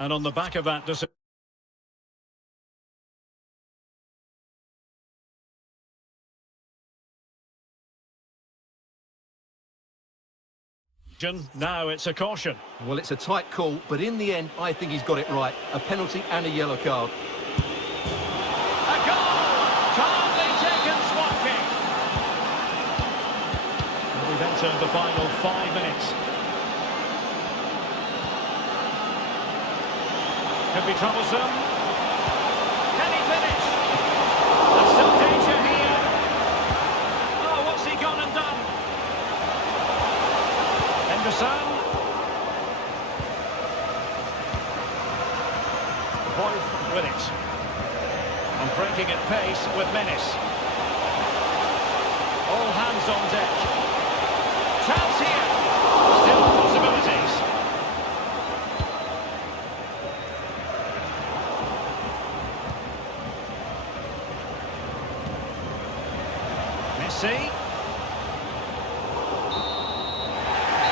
And on the back of that decision, now it's a caution. Well, it's a tight call, but in the end, I think he's got it right. A penalty and a yellow card. A goal! Calmly taken swat kick. We've entered the final 5 minutes. Could be troublesome. Can he finish? There's still danger here. Oh, what's he gone and done? Henderson. Wolf with it. And breaking at pace with menace. All hands on deck. Chance here. Still possibilities. Messi.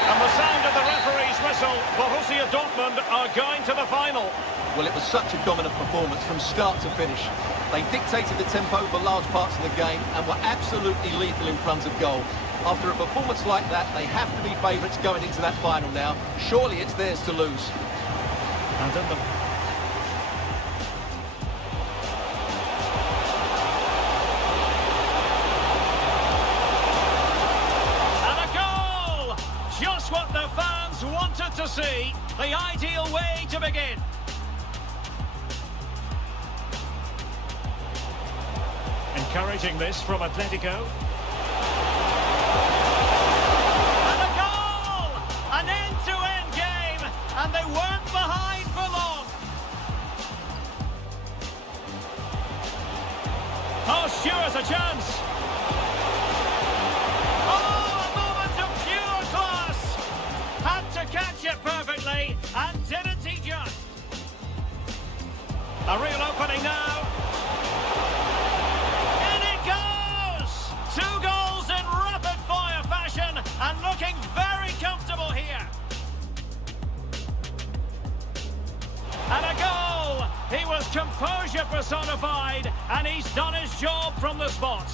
And the sound of the referee's whistle. Borussia Dortmund are going to the final. Well, it was such a dominant performance from start to finish. They dictated the tempo for large parts of the game and were absolutely lethal in front of goal. After a performance like that, they have to be favourites going into that final now. Surely it's theirs to lose. And in the... And a goal! Just what the fans wanted to see. The ideal way to begin. Encouraging this from Atletico. And a goal! An end-to-end game, and they weren't behind for long. Oh, Stewart's a chance. Oh, a moment of pure class. Had to catch it perfectly, and didn't he just? A real opening now. And looking very comfortable here. And a goal! He was composure personified, and he's done his job from the spot.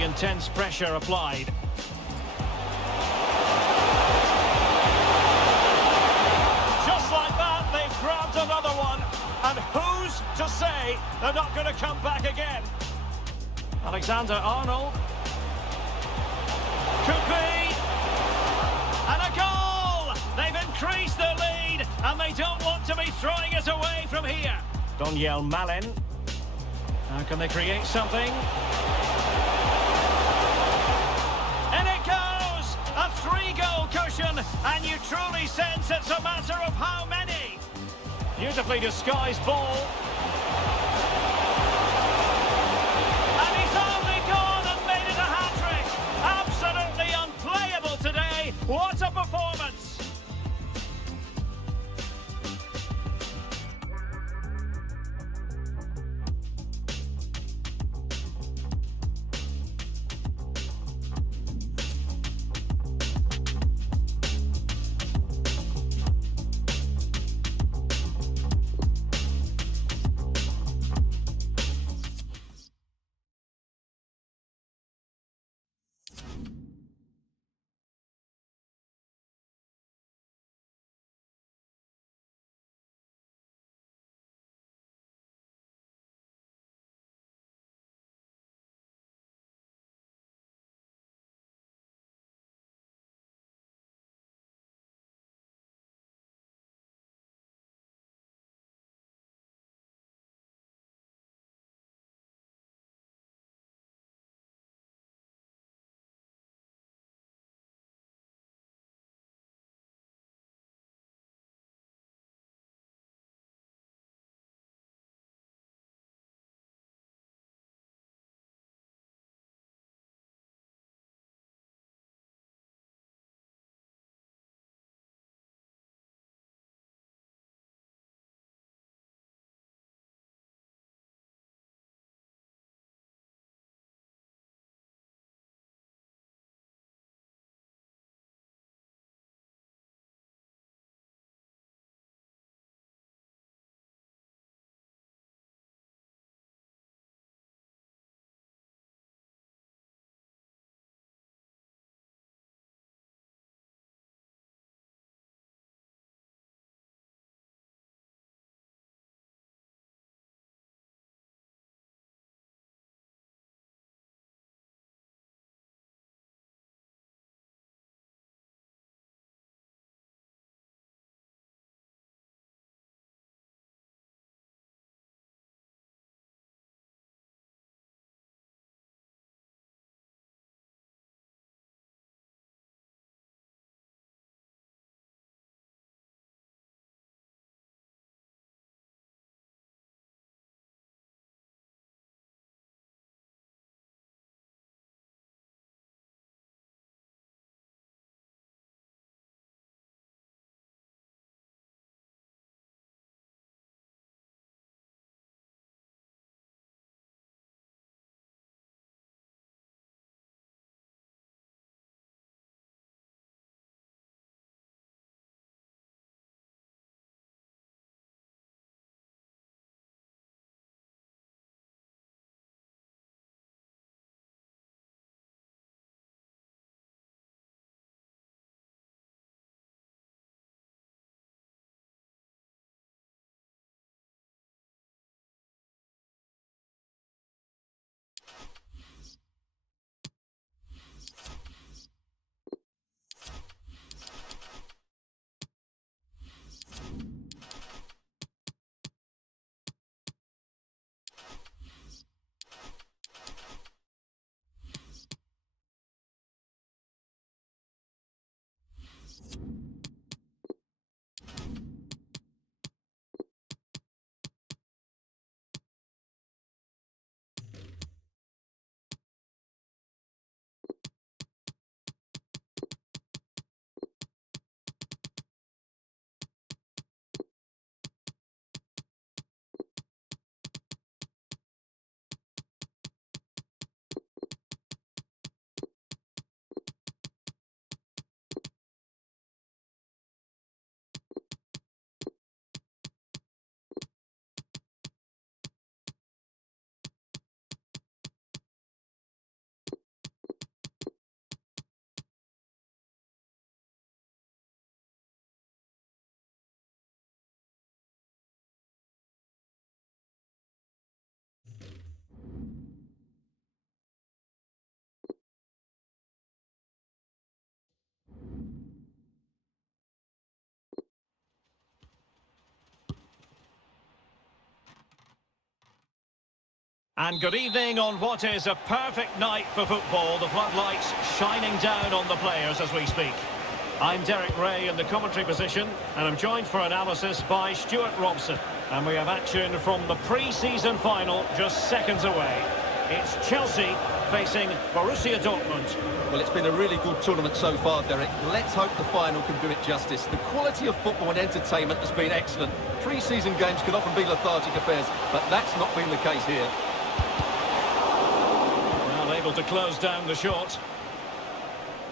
Intense pressure applied. Just like that, they've grabbed another one. And who's to say they're not going to come back again? Alexander-Arnold. Could be. And a goal! They've increased their lead, and they don't want to be throwing it away from here. Daniel Malen. How can they create something? A 3-goal cushion, and you truly sense it's a matter of how many. Beautifully disguised ball. And he's only gone and made it a hat-trick. Absolutely unplayable today. What a performance. And good evening on what is a perfect night for football. The floodlights shining down on the players as we speak. I'm Derek Ray in the commentary position, and I'm joined for analysis by Stuart Robson. And we have action from the pre-season final just seconds away. It's Chelsea facing Borussia Dortmund. Well, it's been a really good tournament so far, Derek. Let's hope the final can do it justice. The quality of football and entertainment has been excellent. Pre-season games can often be lethargic affairs, but that's not been the case here. Well, able to close down the shot.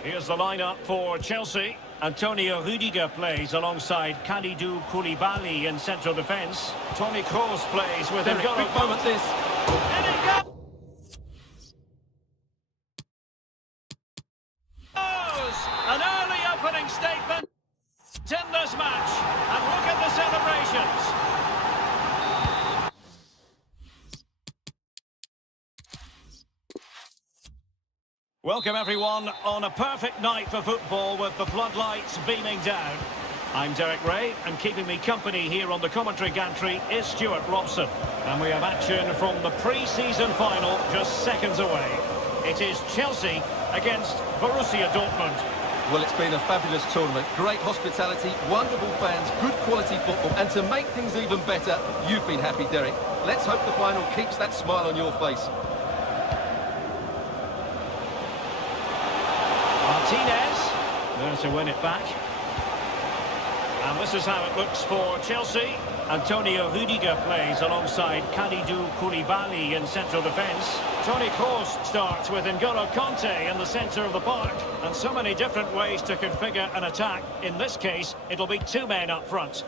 Here's the lineup for Chelsea. Antonio Rudiger plays alongside Kalidou Koulibaly in central defence. Toni Kroos plays with Derek, big moment this. And it goes! An early opening statement in this match. And look at the celebrations. Welcome everyone on a perfect night for football with the floodlights beaming down. I'm Derek Ray, and keeping me company here on the commentary gantry is Stuart Robson. And we have action from the pre-season final just seconds away. It is Chelsea against Borussia Dortmund. Well, it's been a fabulous tournament. Great hospitality, wonderful fans, good quality football. And to make things even better, you've been happy, Derek. Let's hope the final keeps that smile on your face. Martinez, there to win it back. And this is how it looks for Chelsea. Antonio Rudiger plays alongside Kalidou Koulibaly in central defence. Toni Kroos starts with N'Golo Kanté in the centre of the park. And so many different ways to configure an attack. In this case, it'll be two men up front.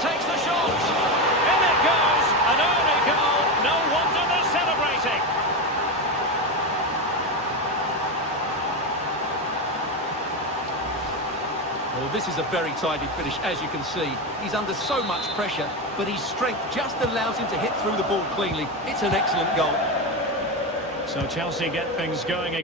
Takes the shot. In it goes. An early goal. No wonder they're celebrating. Well, this is a very tidy finish, as you can see. He's under so much pressure, but his strength just allows him to hit through the ball cleanly. It's an excellent goal. So Chelsea get things going.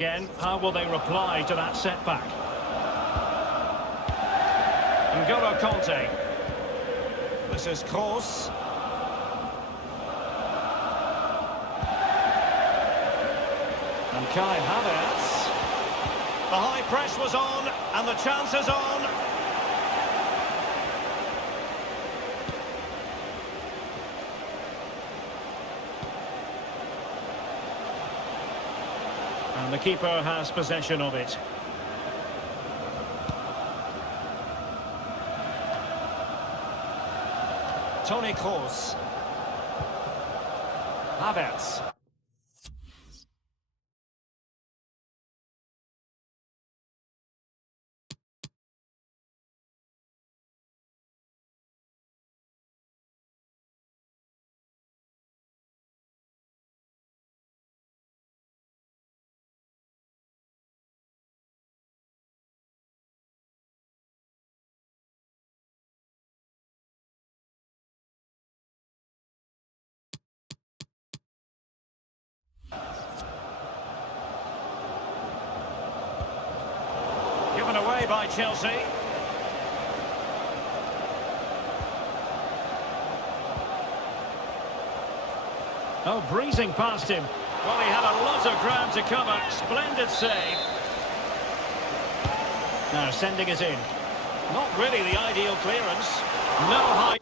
Again, how will they reply to that setback? N'Golo Conte. This is Kroos. And Kai Havertz. The high press was on, and the chance is on. And the keeper has possession of it. Toni Kroos. Havertz. Given away by Chelsea. Oh, breezing past him. Well, he had a lot of ground to cover. Splendid save. Now sending it in. Not really the ideal clearance. No high.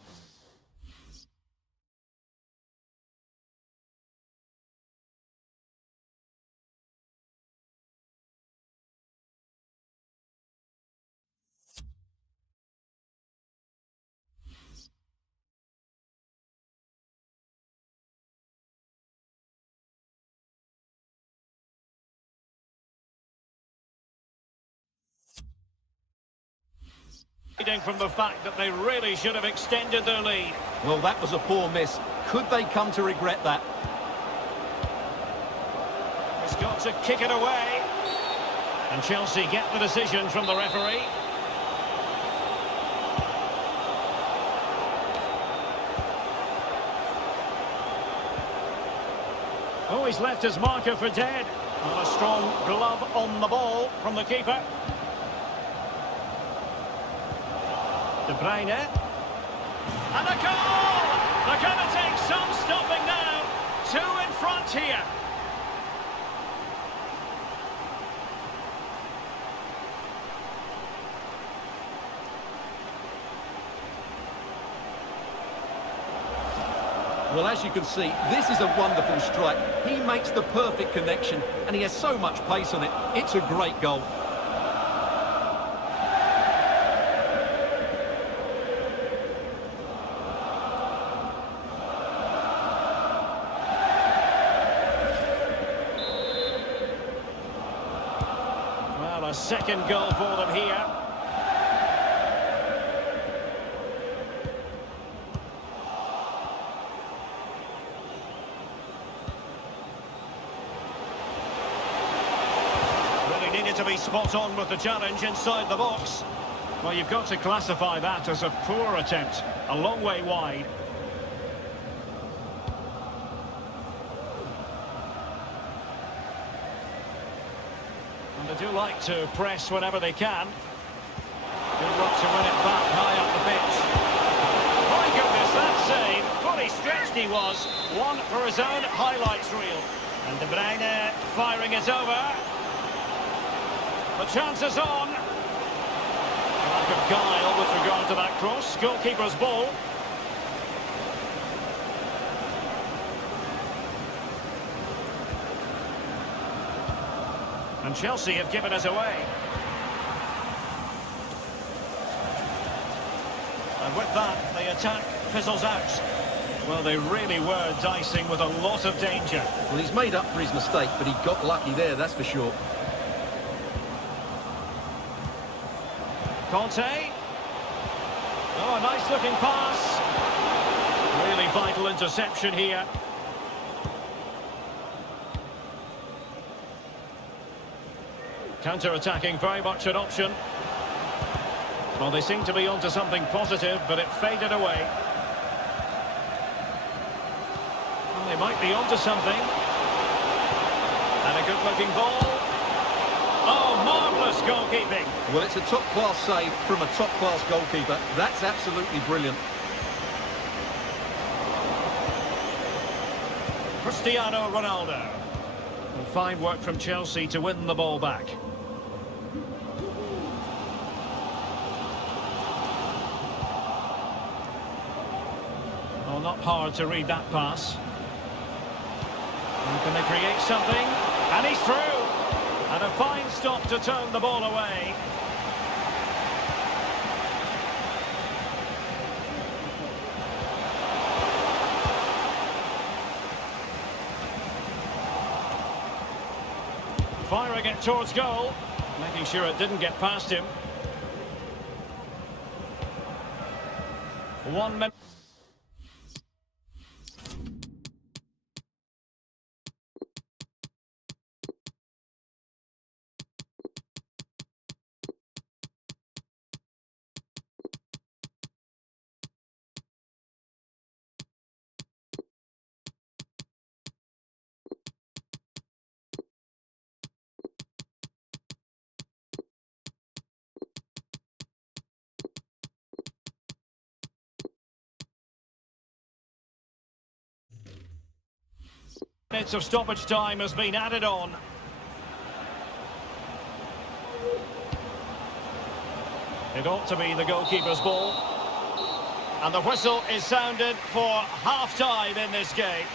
From the fact that they really should have extended their lead. Well, that was a poor miss. Could they come to regret that? He's got to kick it away. And Chelsea get the decision from the referee. Oh, he's left his marker for dead. And a strong glove on the ball from the keeper. De Bruyne. And a goal! They're going to take some stopping now. Two in front here. Well, as you can see, this is a wonderful strike. He makes the perfect connection, and he has so much pace on it. It's a great goal. A second goal for them here. Really needed to be spot on with the challenge inside the box. Well, you've got to classify that as a poor attempt. A long way wide. They do like to press whenever they can. They'll look to win it back high up the pitch. My goodness, that save. Fully stretched he was. One for his own highlights reel. And De Bruyne firing it over. The chance is on. Lack of guile with regard to that cross. Goalkeeper's ball. And Chelsea have given us away. And with that, the attack fizzles out. Well, they really were dicing with a lot of danger. Well, he's made up for his mistake, but he got lucky there, that's for sure. Conte. Oh, a nice-looking pass. Really vital interception here. Counter-attacking, very much an option. Well, they seem to be onto something positive, but it faded away. Well, they might be onto something. And a good-looking ball. goalkeeping. Well, it's a top-class save from a top-class goalkeeper. That's absolutely brilliant. Cristiano Ronaldo. And fine work from Chelsea to win the ball back. Well, not hard to read that pass. And can they create something? And he's through! And a fine stop to turn the ball away. Firing it towards goal, making sure it didn't get past him. 1 minute. Minutes of stoppage time has been added on. It ought to be the goalkeeper's ball. And the whistle is sounded for half-time in this game.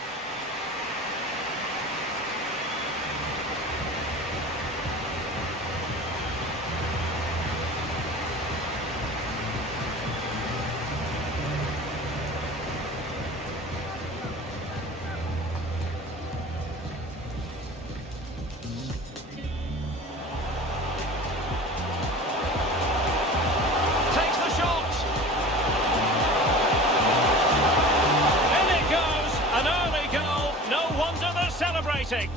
Celebrating.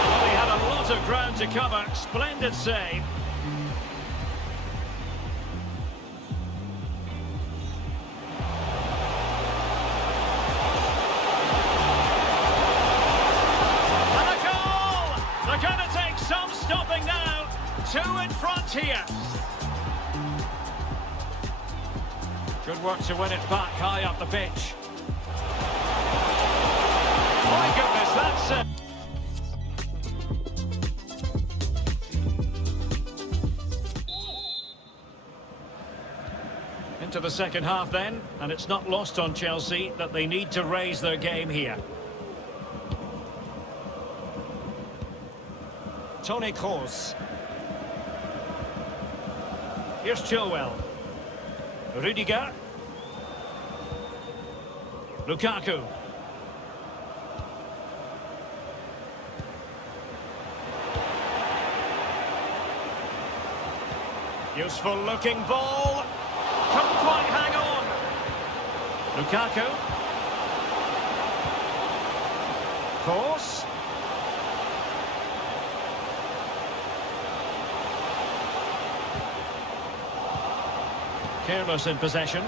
Well, he had a lot of ground to cover. Splendid save. And a goal! They're going to take some stopping now. 2 in front here. Good work to win it back high up the pitch. My goodness, that's it. Into the second half then, and it's not lost on Chelsea that they need to raise their game here. Toni Kroos. Here's Chilwell. Rudiger. Lukaku. Useful looking ball. Couldn't quite hang on. Lukaku. Kroos. Careless in possession.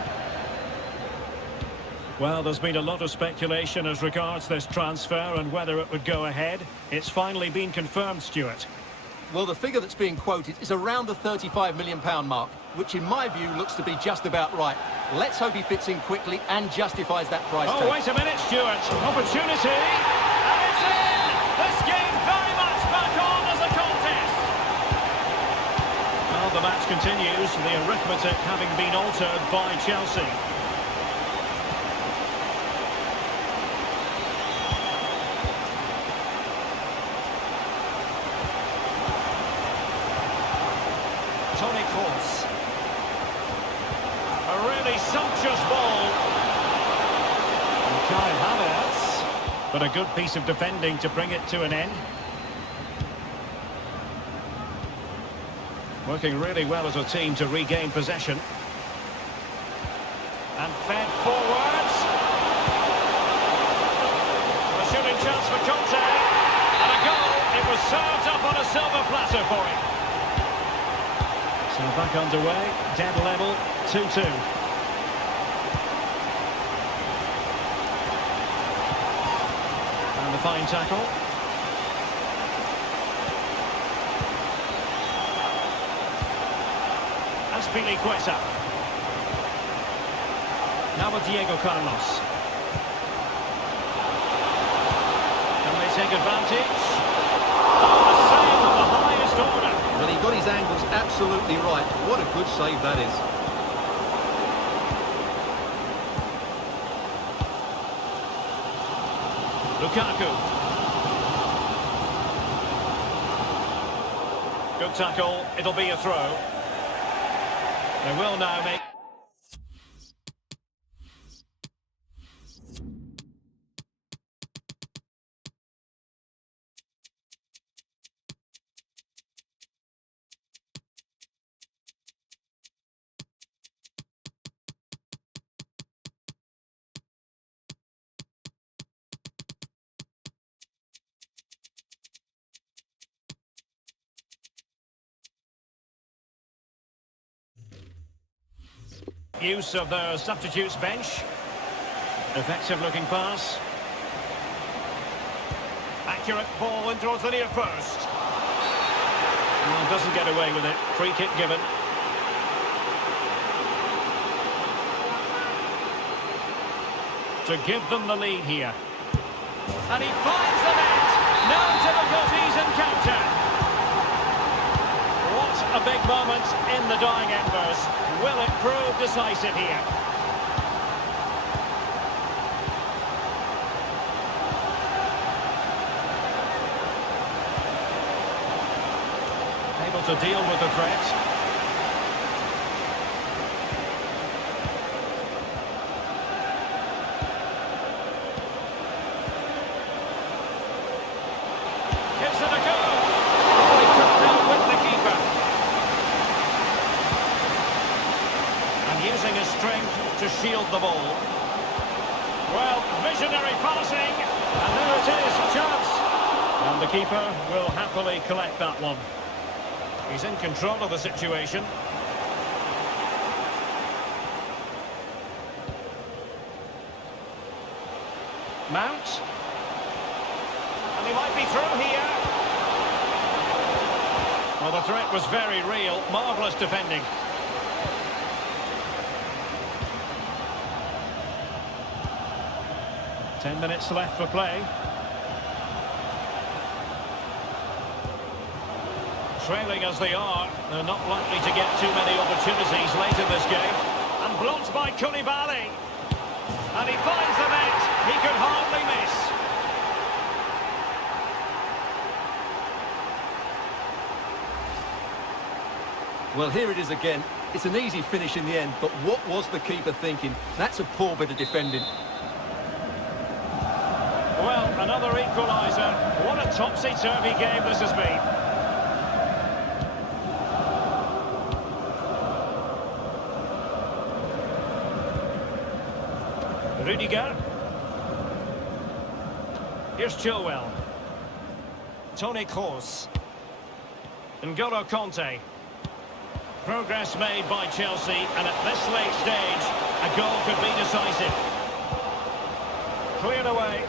Well, there's been a lot of speculation as regards this transfer and whether it would go ahead. It's finally been confirmed, Stuart. Well, the figure that's being quoted is around the £35 million mark, which in my view looks to be just about right. Let's hope he fits in quickly and justifies that price tag. Oh, wait a minute, Stuart. Opportunity. And it's in! This game very much back on as a contest. Well, the match continues, the arithmetic having been altered by Chelsea. Toni Kroos. A really sumptuous ball. And Kai Havertz. But a good piece of defending to bring it to an end. Working really well as a team to regain possession. And fed forwards. A shooting chance for Conte. And a goal. It was served up on a silver platter for him. So back underway, dead level, 2-2. fine tackle. Aspilicueta. Now with Diego Carlos. Can they take advantage? Oh, a save of the highest order. Well, he got his angles absolutely right. What a good save that is. Lukaku. Good tackle. It'll be a throw. They will now make... Use of the substitutes bench. Effective looking pass. Accurate ball in towards the near post. Well, doesn't get away with it. Free kick given. To give them the lead here. And he finds the net. No difficulties encountered. What a big moment in the dying embers. Will it prove decisive here? Able to deal with the threat. Gives it a go. Oh, he couldn't outwit the keeper. And using his strength to shield the ball. Well, visionary passing. And there it is, a chance. And the keeper will happily collect that one. He's in control of the situation. Mount. And he might be through here. Well, the threat was very real. Marvellous defending. Ten minutes left for play. Trailing as they are, they're not likely to get too many opportunities late in this game. And blocked by Koulibaly. And he finds the net. He could hardly miss. Well, here it is again. It's an easy finish in the end, but what was the keeper thinking? That's a poor bit of defending. Well, another equaliser. What a topsy-turvy game this has been. Rudiger. Here's Chilwell. Toni Kroos. N'Golo Kanté. Progress made by Chelsea, and at this late stage, a goal could be decisive. Cleared away.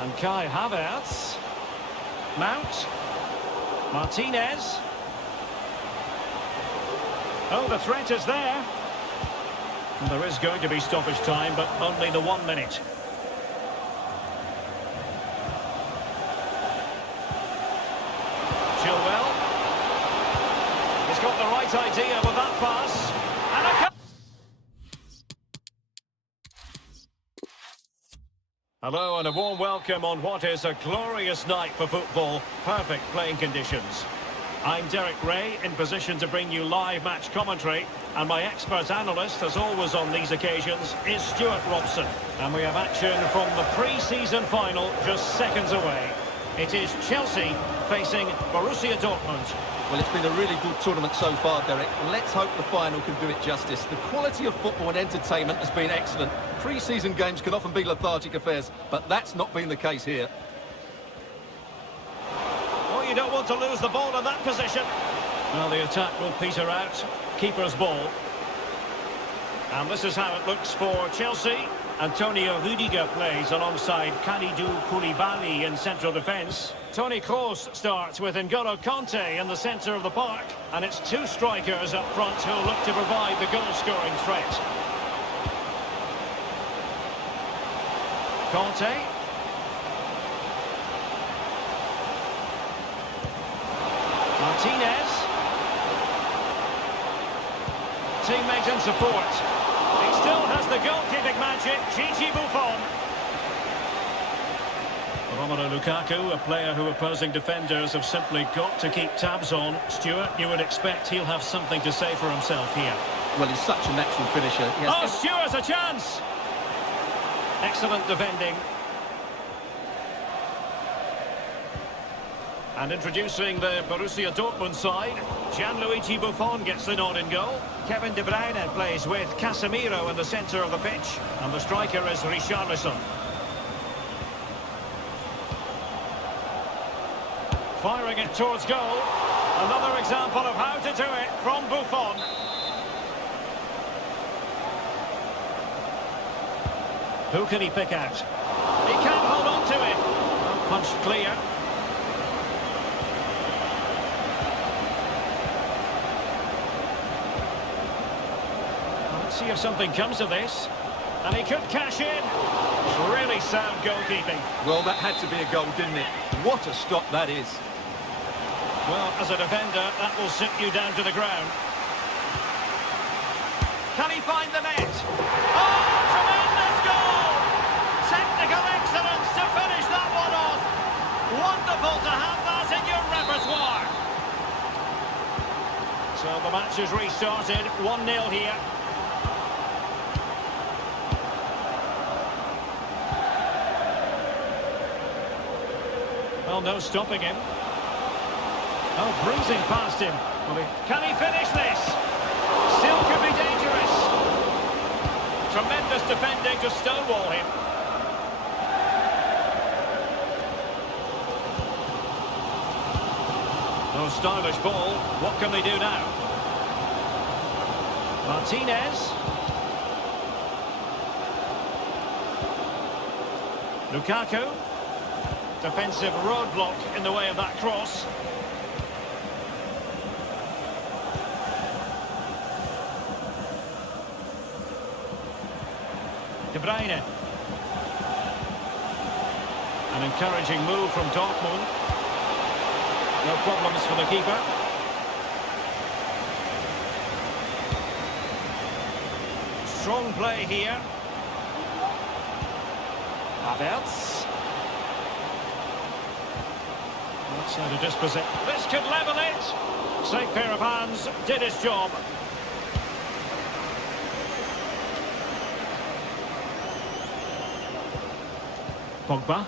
And Kai Havertz. Mount. Martinez. Oh, the threat is there. And there is going to be stoppage time, but only the 1 minute. Chilwell. He's got the right idea with that pass. And a... Hello and a warm welcome on what is a glorious night for football. Perfect playing conditions. I'm Derek Ray, in position to bring you live match commentary, and my expert analyst, as always on these occasions, is Stuart Robson. And we have action from the pre-season final just seconds away. It is Chelsea facing Borussia Dortmund. Well, it's been a really good tournament so far, Derek. Let's hope the final can do it justice. The quality of football and entertainment has been excellent. Pre-season games can often be lethargic affairs, but that's not been the case here. Oh, you don't want to lose the ball in that position. Well, the attack will peter out. Keeper's ball. And this is how it looks for Chelsea. Antonio Rudiger plays alongside Kalidou Koulibaly in central defence. Toni Kroos starts with N'Golo Kanté in the centre of the park. And it's two strikers up front who'll look to provide the goal-scoring threat. Kanté. Martinez. Teammate and support. He still has the goalkeeping magic, Gigi Buffon. Romelu Lukaku, a player who opposing defenders have simply got to keep tabs on. Stuart, you would expect he'll have something to say for himself here. Well, he's such a natural finisher. Oh, Stuart's a chance! Excellent defending. And introducing the Borussia Dortmund side, Gianluigi Buffon gets the nod in goal. Kevin De Bruyne plays with Casemiro in the centre of the pitch. And the striker is Richarlison. Firing it towards goal. Another example of how to do it from Buffon. Who can he pick out? He can't hold on to it. Punched clear. See if something comes of this. And he could cash in. Really sound goalkeeping. Well, that had to be a goal, didn't it? What a stop that is. Well, as a defender, that will sit you down to the ground. Can he find the net? Oh, tremendous goal! Technical excellence to finish that one off. Wonderful to have that in your repertoire. So the match is restarted. 1-0 here. Well, no stopping him. Oh, bruising past him. Can he finish this? Still could be dangerous. Tremendous defending to stonewall him. No stylish ball. What can they do now? Martinez. Lukaku. Defensive roadblock in the way of that cross. De Bruyne. An encouraging move from Dortmund. No problems for the keeper. Strong play here. Havertz. So to dispossess. This could level it. Safe pair of hands, did his job. Pogba.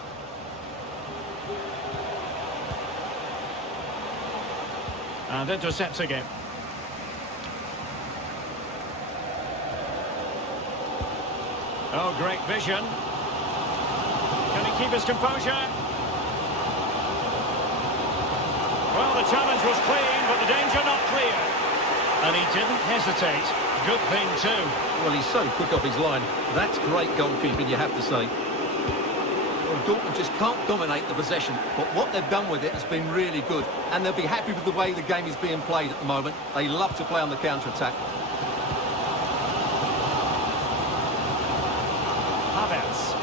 And intercepts again. Oh, great vision. Can he keep his composure? Well, the challenge was clean, but the danger not clear. And he didn't hesitate. Good thing, too. Well, he's so quick off his line. That's great goalkeeping, you have to say. Well, Dortmund just can't dominate the possession, but what they've done with it has been really good. And they'll be happy with the way the game is being played at the moment. They love to play on the counter-attack. Havertz.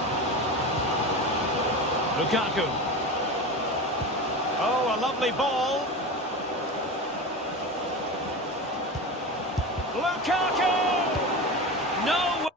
Lukaku. Oh, a lovely ball. Lukaku! No way!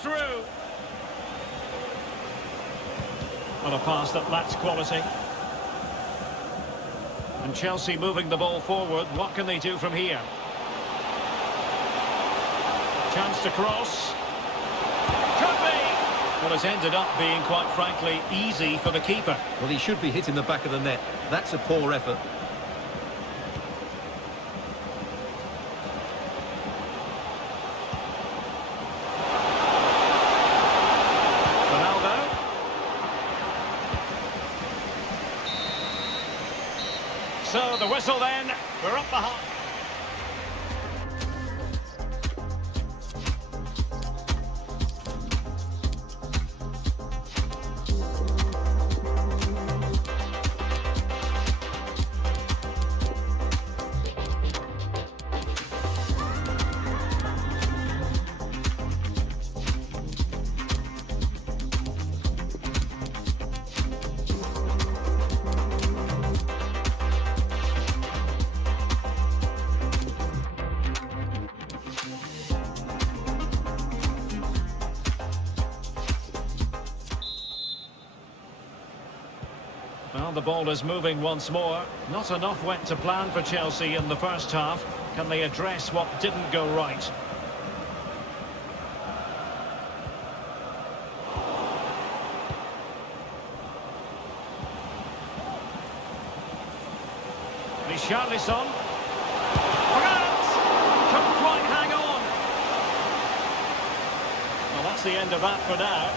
through. What a pass that lacks quality. And Chelsea moving the ball forward. What can they do from here? Chance to cross. Could be. Well, it's ended up being, quite frankly, easy for the keeper. Well, he should be hitting the back of the net. That's a poor effort. Ronaldo. So, the whistle then. We're up the half. Well, the ball is moving once more. Not enough went to plan for Chelsea in the first half. Can they address what didn't go right? Richarlison. Grant! Couldn't quite hang on. Well, that's the end of that for now.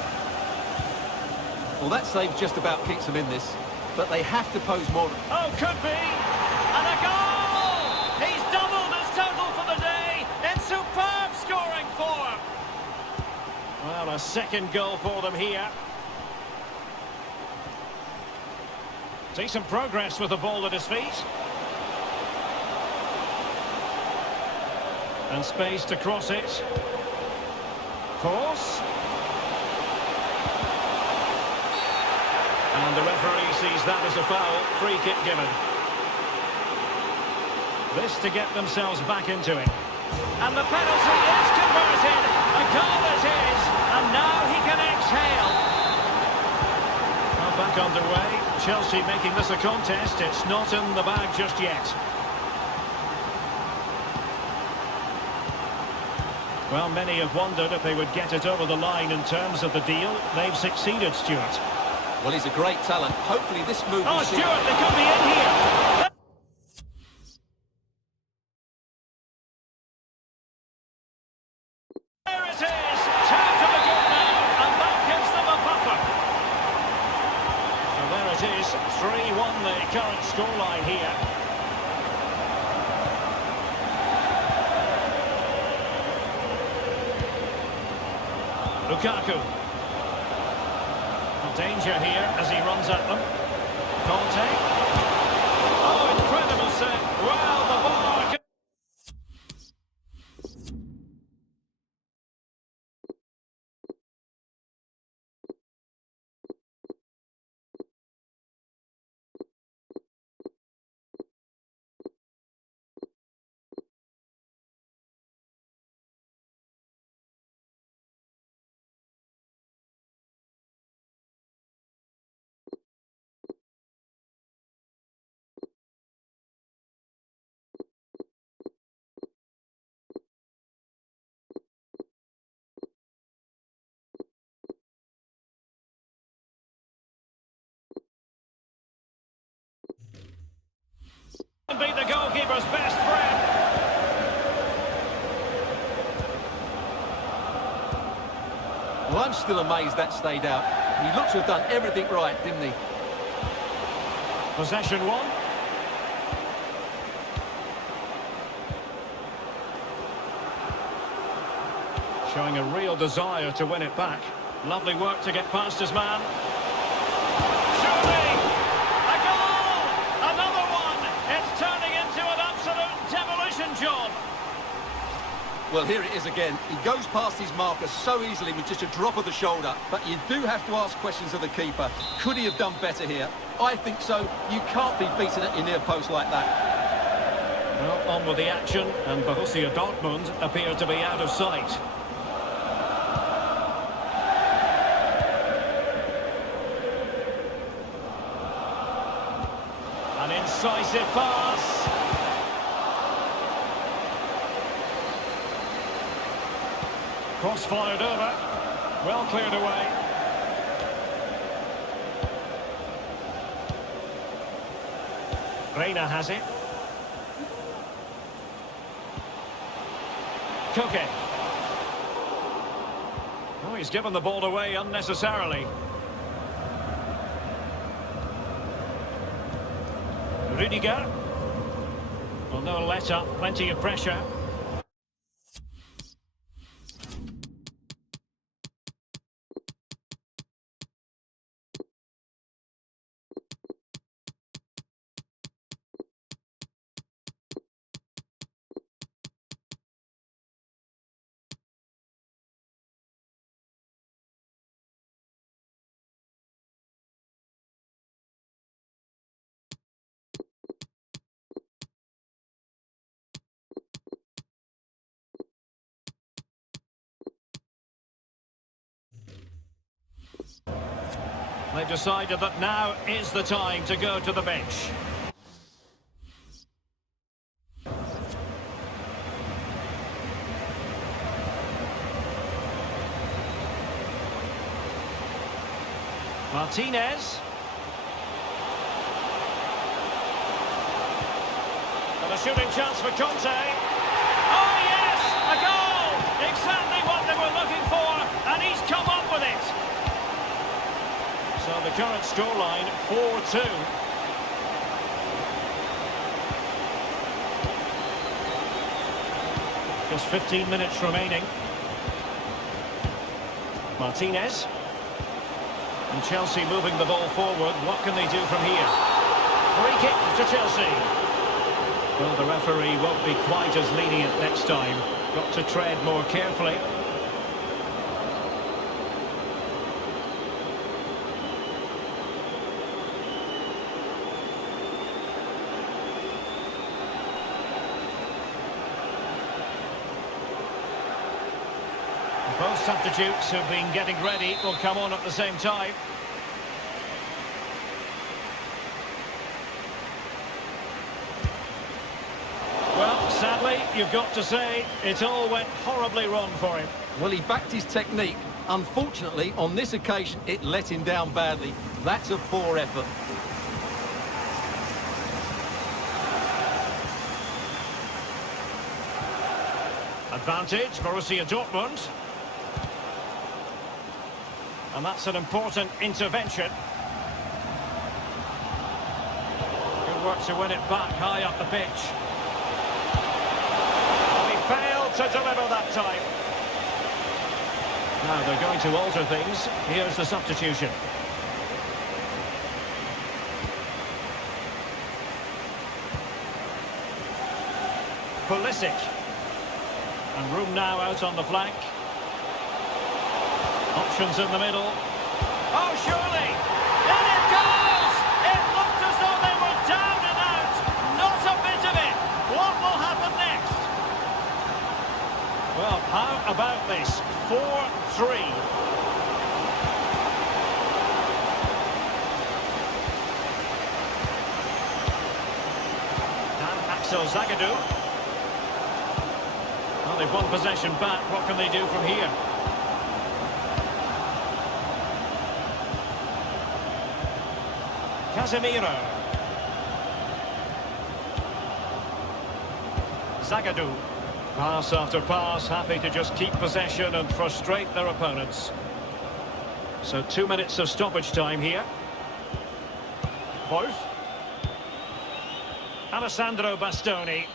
Well, that save just about keeps them in this. But they have to pose more. Oh, could be. And a goal! He's doubled his total for the day in superb scoring form. Well, a second goal for them here. Decent progress with the ball at his feet. And space to cross it. Course. And the referee sees that as a foul. Free kick given. This to get themselves back into it. And the penalty is converted. A goal it is. And now he can exhale. Well, back underway. Chelsea making this a contest. It's not in the bag just yet. Well, many have wondered if they would get it over the line in terms of the deal. They've succeeded, Stuart. Well, he's a great talent. Hopefully this move will see... Stuart, they could be in here. There it is. Time to the goal now, and that gives them a buffer. So there it is. 3-1 the current scoreline here. Lukaku. Danger here as he runs at them. Conte. Oh, incredible set. Well, the bar... Be the goalkeeper's best friend. Well, I'm still amazed that stayed out. He looks to have done everything right, didn't he? Possession one. Showing a real desire to win it back. Lovely work to get past his man. Surely! A goal! Another one! It's turning into an absolute demolition job. Well, here it is again. He goes past his marker so easily with just a drop of the shoulder. But you do have to ask questions of the keeper. Could he have done better here? I think so. You can't be beaten at your near post like that. Well, on with the action, and Borussia Dortmund appear to be out of sight. decisive pass. Cross fired over. Well cleared away. Reina has it. Koke. Oh, he's given the ball away unnecessarily. Rudiger. Well, no let up, plenty of pressure. They've decided that now is the time to go to the bench. Martinez. And a shooting chance for Conte. Oh yes, a goal! Exactly what they were looking for, and he's come up with it. So the current scoreline, 4-2. Just 15 minutes remaining. Martinez. And Chelsea moving the ball forward. What can they do from here? Free kick to Chelsea. Well, the referee won't be quite as lenient next time. Got to tread more carefully. Both substitutes who've been getting ready will come on at the same time. Well, sadly, you've got to say, it all went horribly wrong for him. Well, he backed his technique. Unfortunately, on this occasion, it let him down badly. That's a poor effort. Advantage, Borussia Dortmund. And that's an important intervention. Good work to win it back high up the pitch. He failed to deliver that time. Now they're going to alter things. Here's the substitution. Pulisic. And room now out on the flank. Options in the middle. Oh, surely! And it goes! It looked as though they were down and out. Not a bit of it. What will happen next? Well, how about this? 4-3. And Axel Zagadou. Well, they've won possession back. What can they do from here? Casemiro. Zagadou. Pass after pass, happy to just keep possession and frustrate their opponents. So 2 minutes of stoppage time here. Both. Alessandro Bastoni.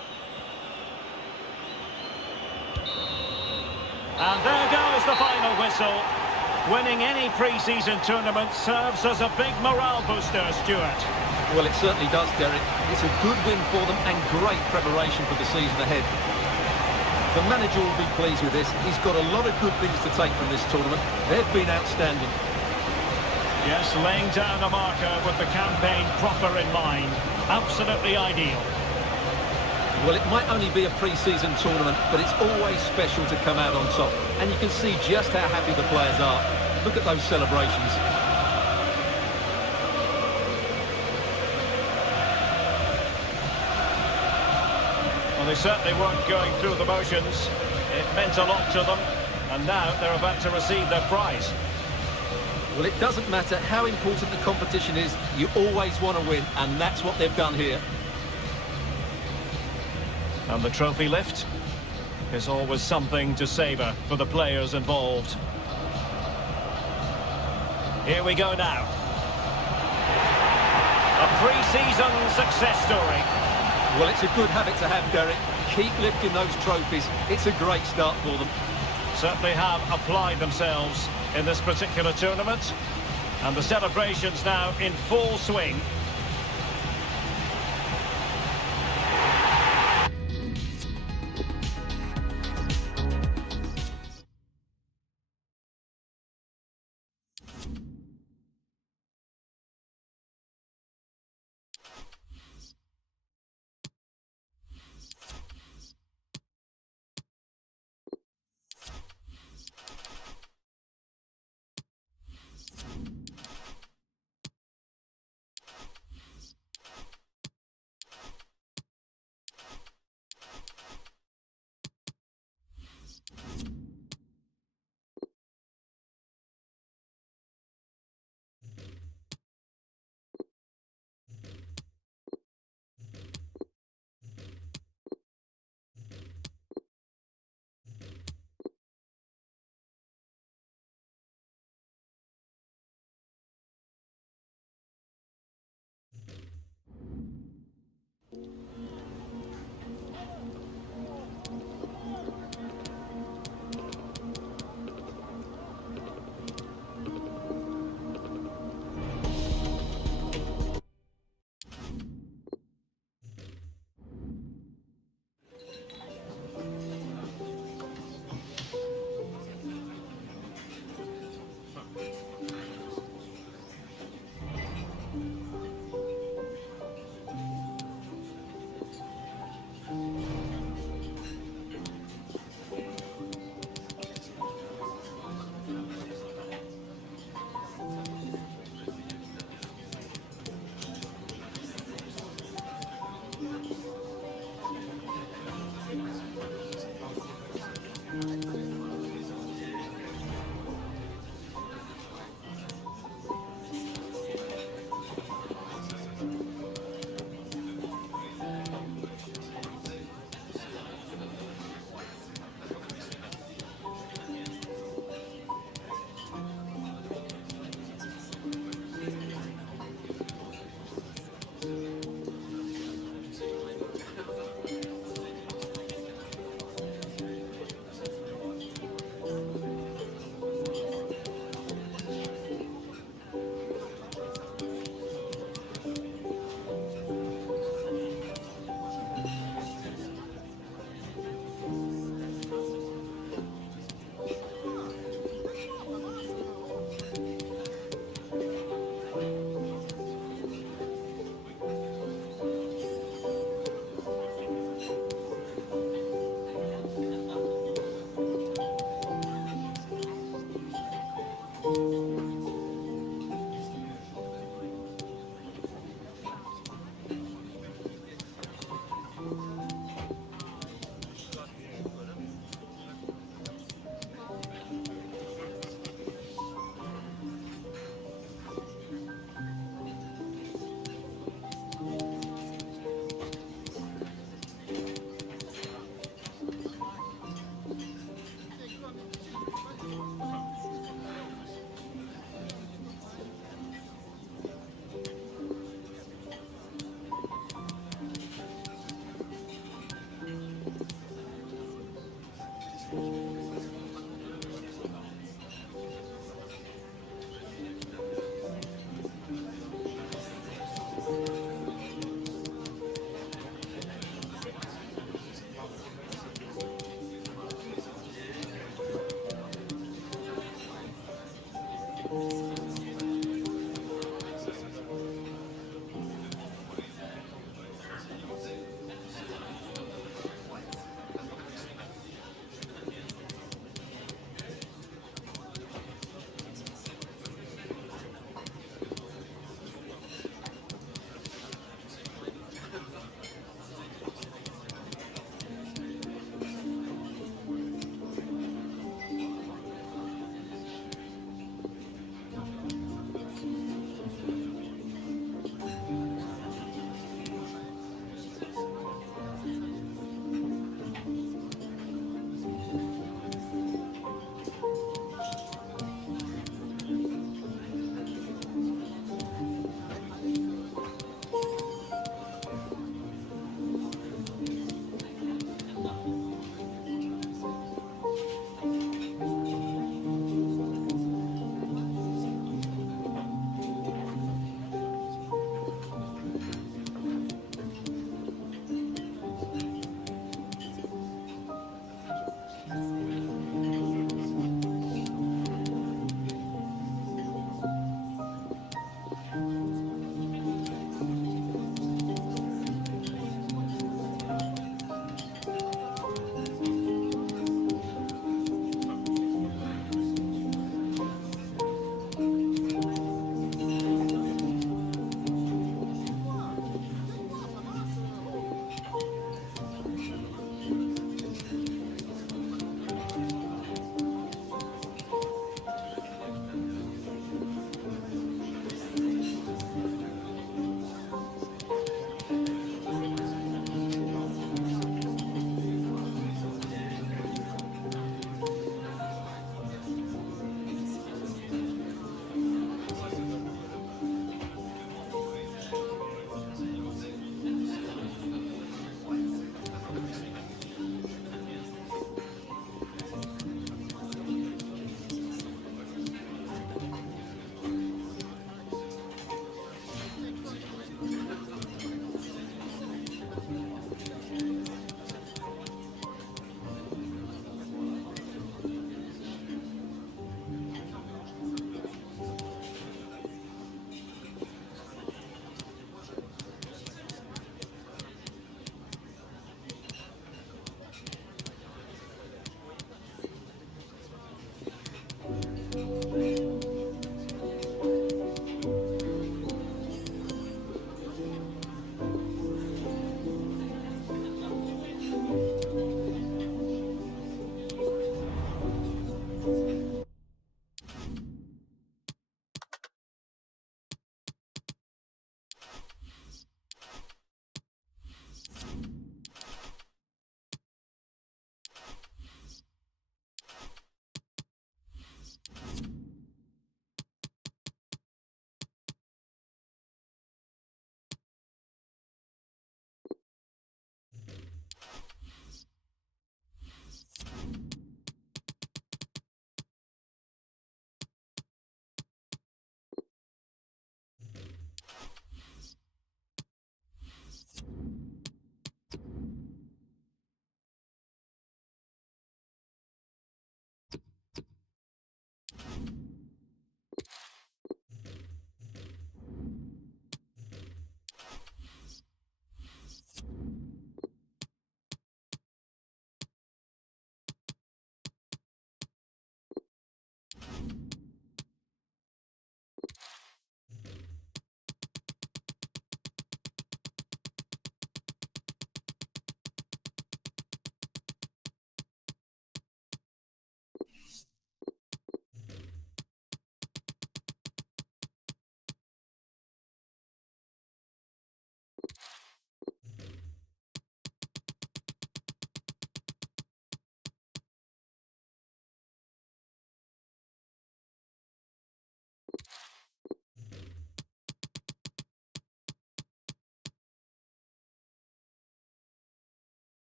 And there goes the final whistle. Winning any pre-season tournament serves as a big morale booster, Stuart. Well, it certainly does, Derek. It's a good win for them and great preparation for the season ahead. The manager will be pleased with this. He's got a lot of good things to take from this tournament. They've been outstanding. Yes, laying down a marker with the campaign proper in mind. Absolutely ideal. Well, it might only be a pre-season tournament, but it's always special to come out on top. And you can see just how happy the players are. Look at those celebrations. Well, they certainly weren't going through the motions. It meant a lot to them, and now they're about to receive their prize. Well, it doesn't matter how important the competition is, you always want to win, and that's what they've done here. And the trophy lift is always something to savour for the players involved. Here we go now. A pre-season success story. Well, it's a good habit to have, Derek. Keep lifting those trophies. It's a great start for them. Certainly have applied themselves in this particular tournament. And the celebrations now in full swing.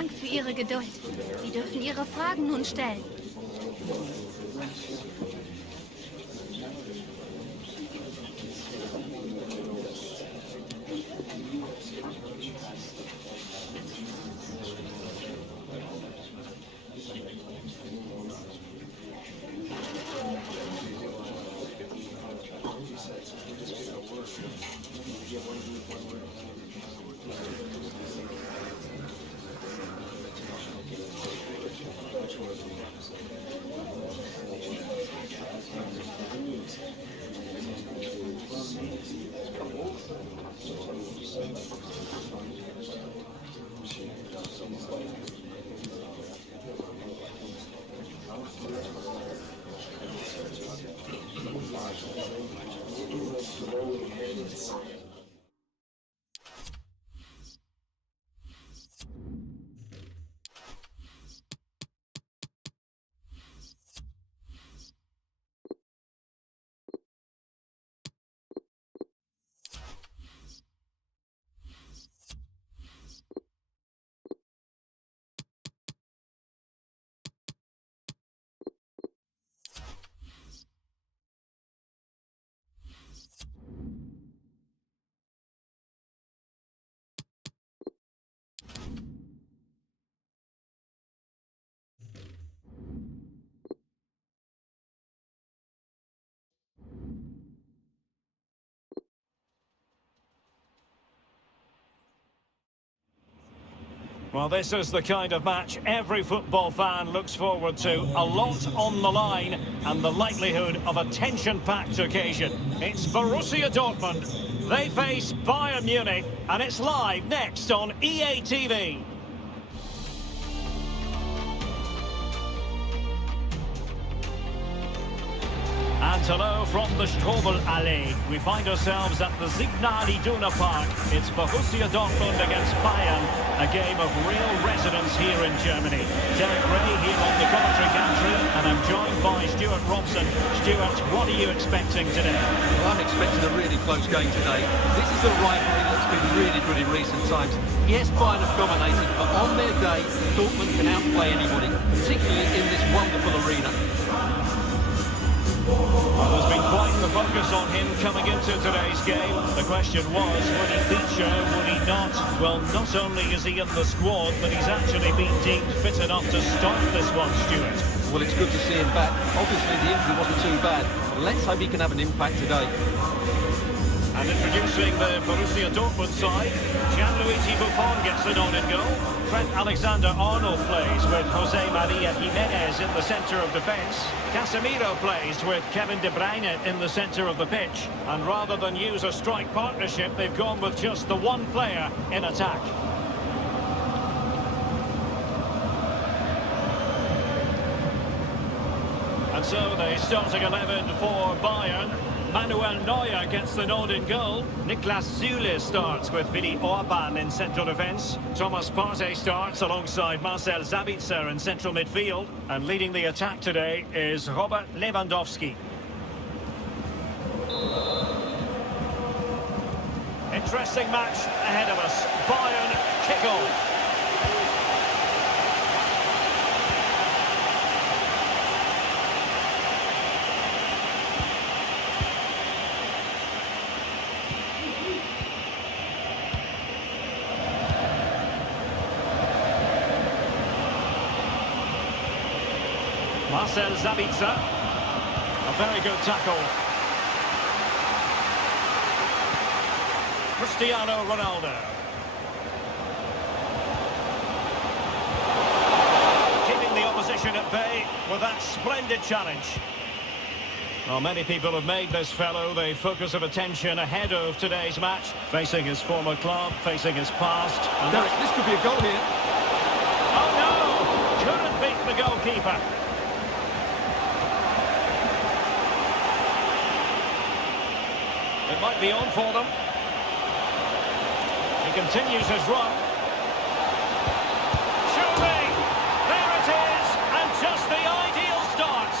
Dank für Ihre Geduld. Sie dürfen Ihre Fragen nun stellen. Well, this is the kind of match every football fan looks forward to. A lot on the line and the likelihood of a tension-packed occasion. It's Borussia Dortmund. They face Bayern Munich, and it's live next on EA TV. And hello from the Strobel-Allee. We find ourselves at the Signal Iduna Park. It's Borussia Dortmund against Bayern, a game of real resonance here in Germany. Derek Ray here on the commentary gantry, and I'm joined by Stuart Robson. Stuart, what are you expecting today? Well, I'm expecting a really close game today. This is a rivalry that's been really good in recent times. Yes, Bayern have dominated, but on their day, Dortmund can outplay anybody, particularly in this wonderful arena. Well, there's been quite the focus on him coming into today's game. The question was, would he feature, would he not? Well, not only is he in the squad, but he's actually been deemed fit enough to start this one, Stuart. Well, it's good to see him back. Obviously, the injury wasn't too bad, but let's hope he can have an impact today. And introducing the Borussia Dortmund side, Gigi Buffon gets the nod in goal. Trent Alexander-Arnold plays with Jose Maria Jimenez in the centre of defence. Casemiro plays with Kevin De Bruyne in the centre of the pitch. And rather than use a strike partnership, they've gone with just the one player in attack. And so the starting 11 for Bayern. Manuel Neuer gets the nod in goal. Niklas Süle starts with Willi Orban in central defence. Thomas Partey starts alongside Marcel Sabitzer in central midfield. And leading the attack today is Robert Lewandowski. Interesting match ahead of us. Bayern kick off. Marcel Sabitzer, a very good tackle. Cristiano Ronaldo. Keeping the opposition at bay with that splendid challenge. Well, many people have made this fellow the focus of attention ahead of today's match, facing his former club, facing his past. And Derek, this could be a goal here. Oh no! Couldn't beat the goalkeeper. It might be on for them. He continues his run. Shooting! There it is! And just the ideal start.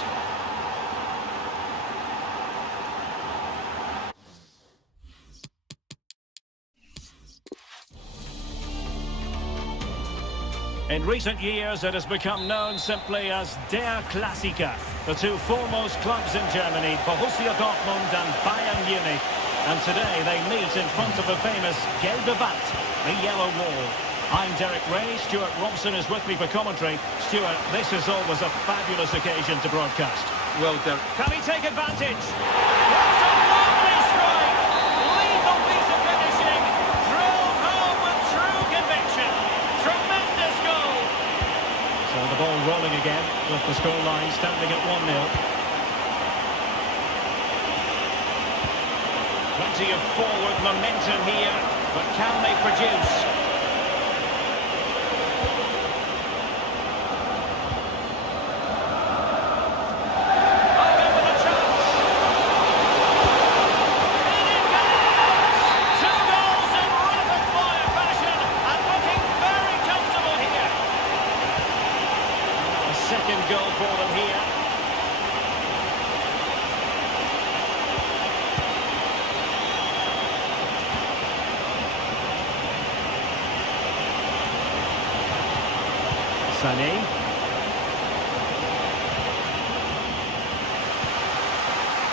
In recent years, it has become known simply as Der Klassiker, the two foremost clubs in Germany, Borussia Dortmund and Bayern Munich. And today they meet in front of the famous Gelbe Wand, the yellow wall. I'm Derek Ray, Stuart Robson is with me for commentary. Stuart, this is always a fabulous occasion to broadcast. Well, Derek. Can he take advantage? What a lovely strike! Lethal piece of finishing, drilled home with true conviction. Tremendous goal! So the ball rolling again, with the scoreline standing at 1-0. Plenty of forward momentum here, but can they produce? Oh, in with a chance! In it goes! 2 goals in rapid-fire fashion, and looking very comfortable here. A second goal for them here. Sané.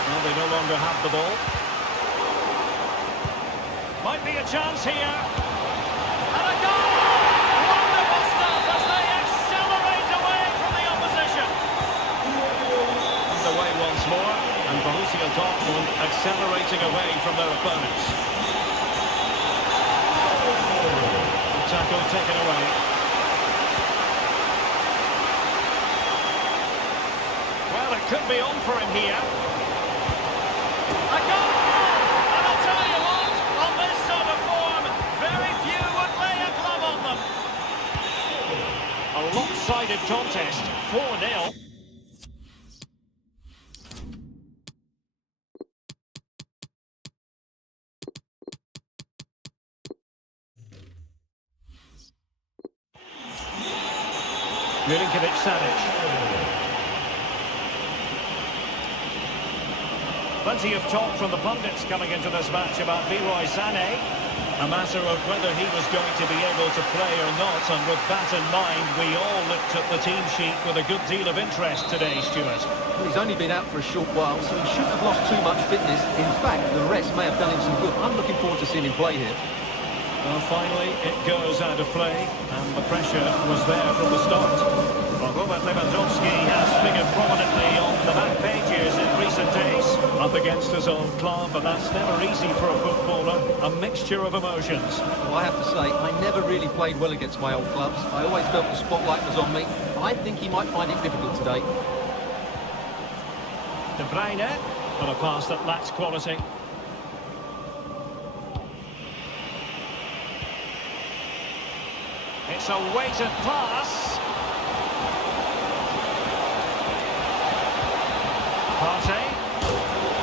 Well, they no longer have the ball. Might be a chance here. And a goal! Wonderful stuff as they accelerate away from the opposition. Underway once more, and Borussia Dortmund accelerating away from their opponents. Tackle taken away. Could be on for him here. A goal! And I'll tell you what, on this sort of form, very few would lay a glove on them. A lopsided contest, 4-0. Milinkovic-Savic. Plenty of talk from the pundits coming into this match about Leroy Sané. A matter of whether he was going to be able to play or not, and with that in mind, we all looked at the team sheet with a good deal of interest today, Stuart. Well, he's only been out for a short while, so he shouldn't have lost too much fitness. In fact, the rest may have done him some good. I'm looking forward to seeing him play here. Well, finally, it goes out of play, and the pressure was there from the start. Well, Robert Lewandowski has figured prominently on the back pages in recent days, up against his old club, and that's never easy for a footballer, a mixture of emotions. Well, I have to say, I never really played well against my old clubs. I always felt the spotlight was on me. I think he might find it difficult today. De Bruyne, but a pass that lacks quality. It's a weighted pass. Partey.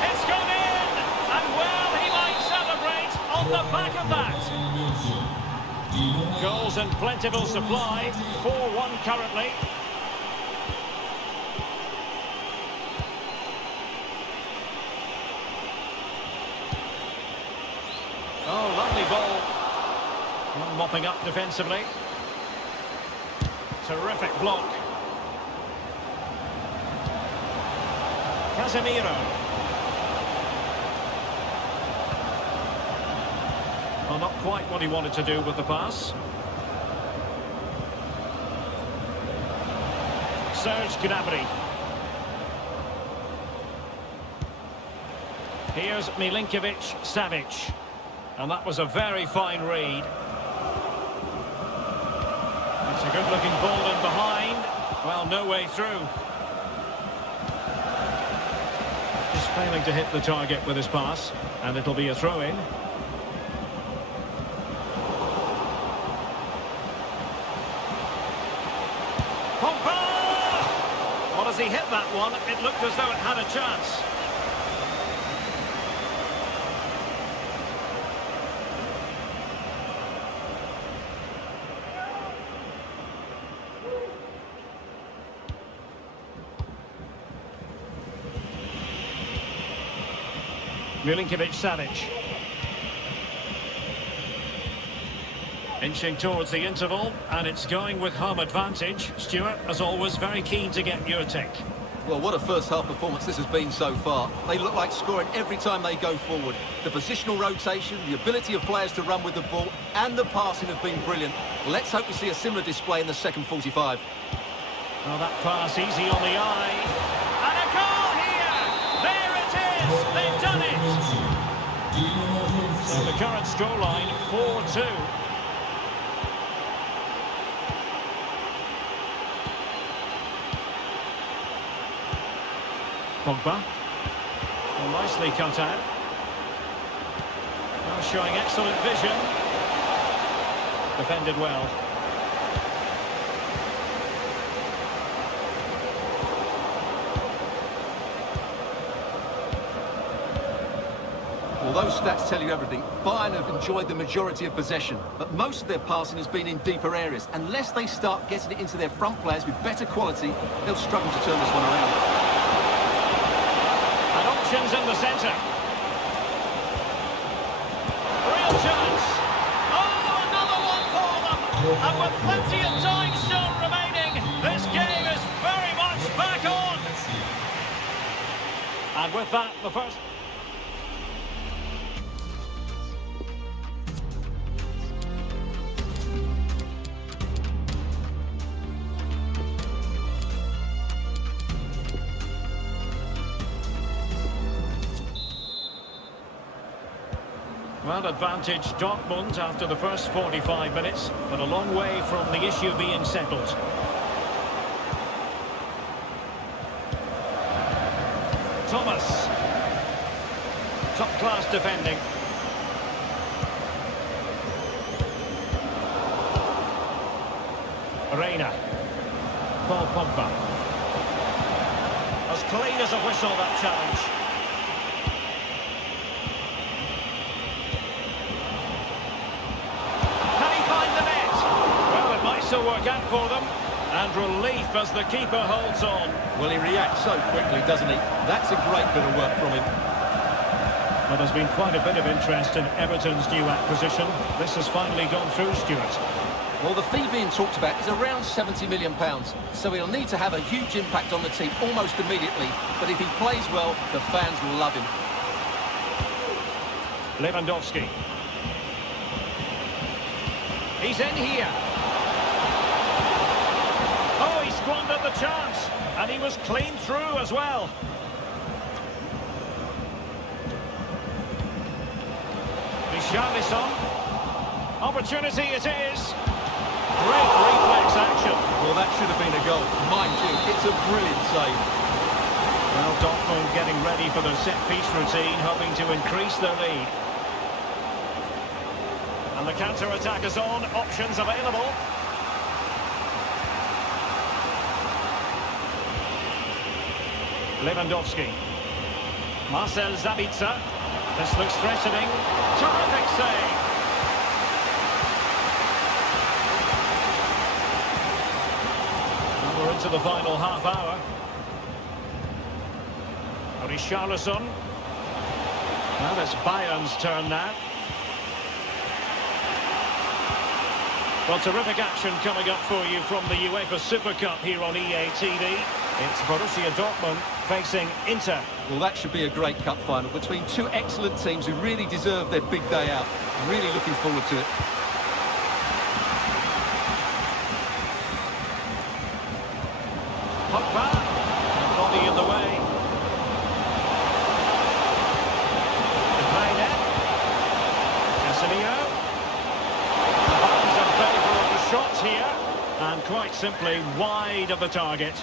It's gone in! And well, he might celebrate on the back of that. Goals in plentiful supply. 4-1 currently. Oh, lovely ball. Mopping up defensively. Terrific block. Casemiro. Well, not quite what he wanted to do with the pass. Serge Gnabry. Here's Milinkovic-Savic. And that was a very fine read. It's a good-looking ball in behind. Well, no way through. Just failing to hit the target with his pass, and it'll be a throw-in. Pogba! Well, as he hit that one, it looked as though it had a chance. Milinkovic-Savic. Inching towards the interval, and it's going with home advantage. Stuart, as always, very keen to get your take. Well, what a first-half performance this has been so far. They look like scoring every time they go forward. The positional rotation, the ability of players to run with the ball, and the passing have been brilliant. Let's hope we see a similar display in the second 45. Well, that pass easy on the eye. And a goal here! There it is! They've done it! So the current scoreline, 4-2. Pogba. Well, nicely cut out. Now showing excellent vision. Defended well. Well, those stats tell you everything. Bayern have enjoyed the majority of possession, but most of their passing has been in deeper areas. Unless they start getting it into their front players with better quality, they'll struggle to turn this one around. Options in the centre. Real chance. Oh, another one for them. And with plenty of time still remaining, this game is very much back on. And with that, the first... Well, advantage Dortmund after the first 45 minutes, but a long way from the issue being settled. Thomas. Top-class defending. Reina. Paul Pogba. As clean as a whistle, that challenge. Will work out for them, and relief as the keeper holds on. Well, he reacts so quickly, doesn't he? That's a great bit of work from him. Well, there's been quite a bit of interest in Everton's new acquisition. This has finally gone through, Stuart. Well, the fee being talked about is around £70 million, so he'll need to have a huge impact on the team almost immediately. But if he plays well, the fans will love him. Lewandowski. He's in here. Oh, he squandered the chance, and he was clean through as well. Richarlison. Opportunity it is. Great reflex action. Well, that should have been a goal. Mind you, it's a brilliant save. Well, Dortmund getting ready for their set-piece routine, hoping to increase their lead. And the counter-attack is on, options available. Lewandowski. Marcel Sabitzer. This looks threatening. Terrific save. And we're into the final half hour. Richarlison. Well, it's Bayern's turn now. Well, terrific action coming up for you from the UEFA Super Cup here on EA TV. It's Borussia Dortmund facing Inter. Well, that should be a great cup final between two excellent teams who really deserve their big day out. Really looking forward to it. Pogba, body in the way. Reina. Casemiro. Finds a favourable shot here, and quite simply wide of the target.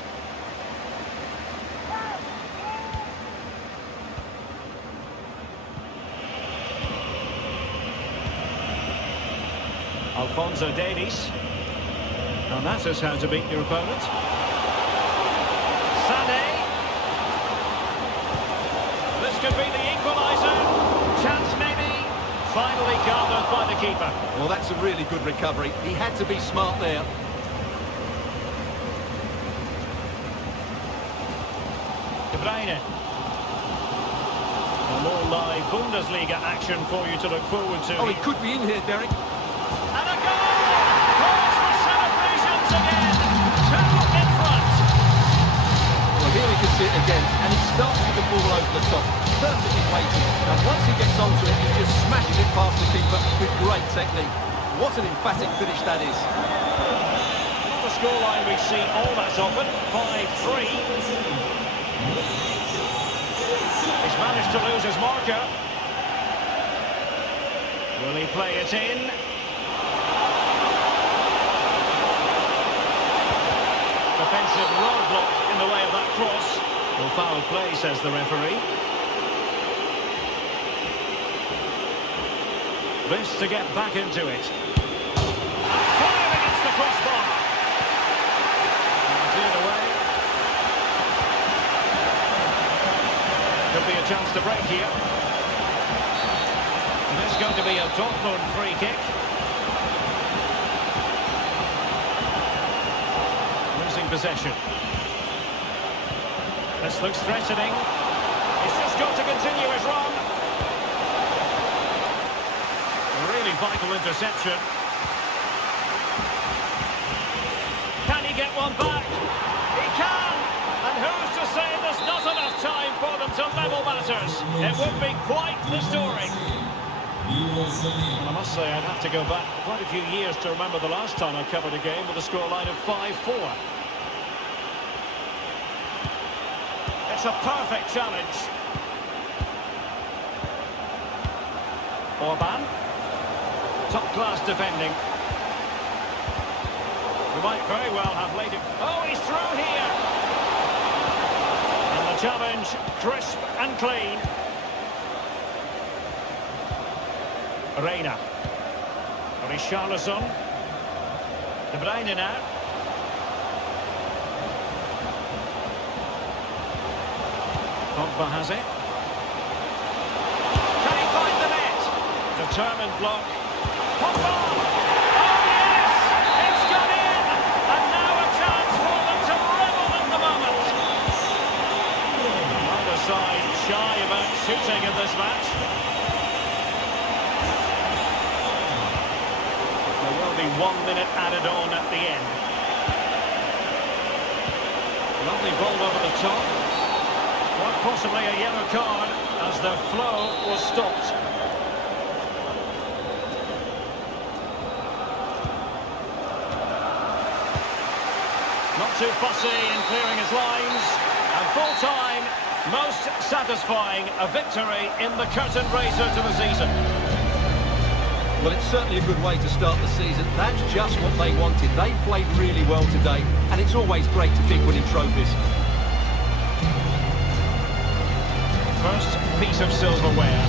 Alphonso Davies. And that is how to beat your opponent. Sané. This could be the equaliser. Chance maybe. Finally gathered by the keeper. Well, that's a really good recovery. He had to be smart there. De Bruyne. And more live Bundesliga action for you to look forward to. Oh, he could be in here, Derek. And a goal! ball over the top, perfectly weighted, and once he gets onto it, he just smashes it past the keeper with great technique. What an emphatic finish that is. Not a scoreline we see all that often, 5-3. He's managed to lose his marker. Will he play it in? Defensive roadblock in the way of that cross. Well, foul play, says the referee. This to get back into it. And fired against the crossbar. Cleared away. Could be a chance to break here. And it's going to be a Dortmund free kick. Losing possession. This looks threatening. He's just got to continue his run. A really vital interception. Can he get one back? He can! And who's to say there's not enough time for them to level matters? It would be quite the story. I must say I'd have to go back quite a few years to remember the last time I covered a game with a scoreline of 5-4. It's a perfect challenge. Orban. Top-class defending. We might very well have laid it. Oh, he's through here! And the challenge, crisp and clean. Reina. Richarlison. De Bruyne now. Pogba has it. Can he find the net? Determined block. Pogba! Oh yes! It's gone in! And now a chance for them to revel in the moment. Either side shy about shooting in this match. There will be 1 minute added on at the end. Lovely ball over the top. Quite possibly a yellow card as the flow was stopped. Not too fussy in clearing his lines. And full time, most satisfying, a victory in the curtain raiser to the season. Well, it's certainly a good way to start the season. That's just what they wanted. They played really well today, and it's always great to keep winning trophies. First piece of silverware,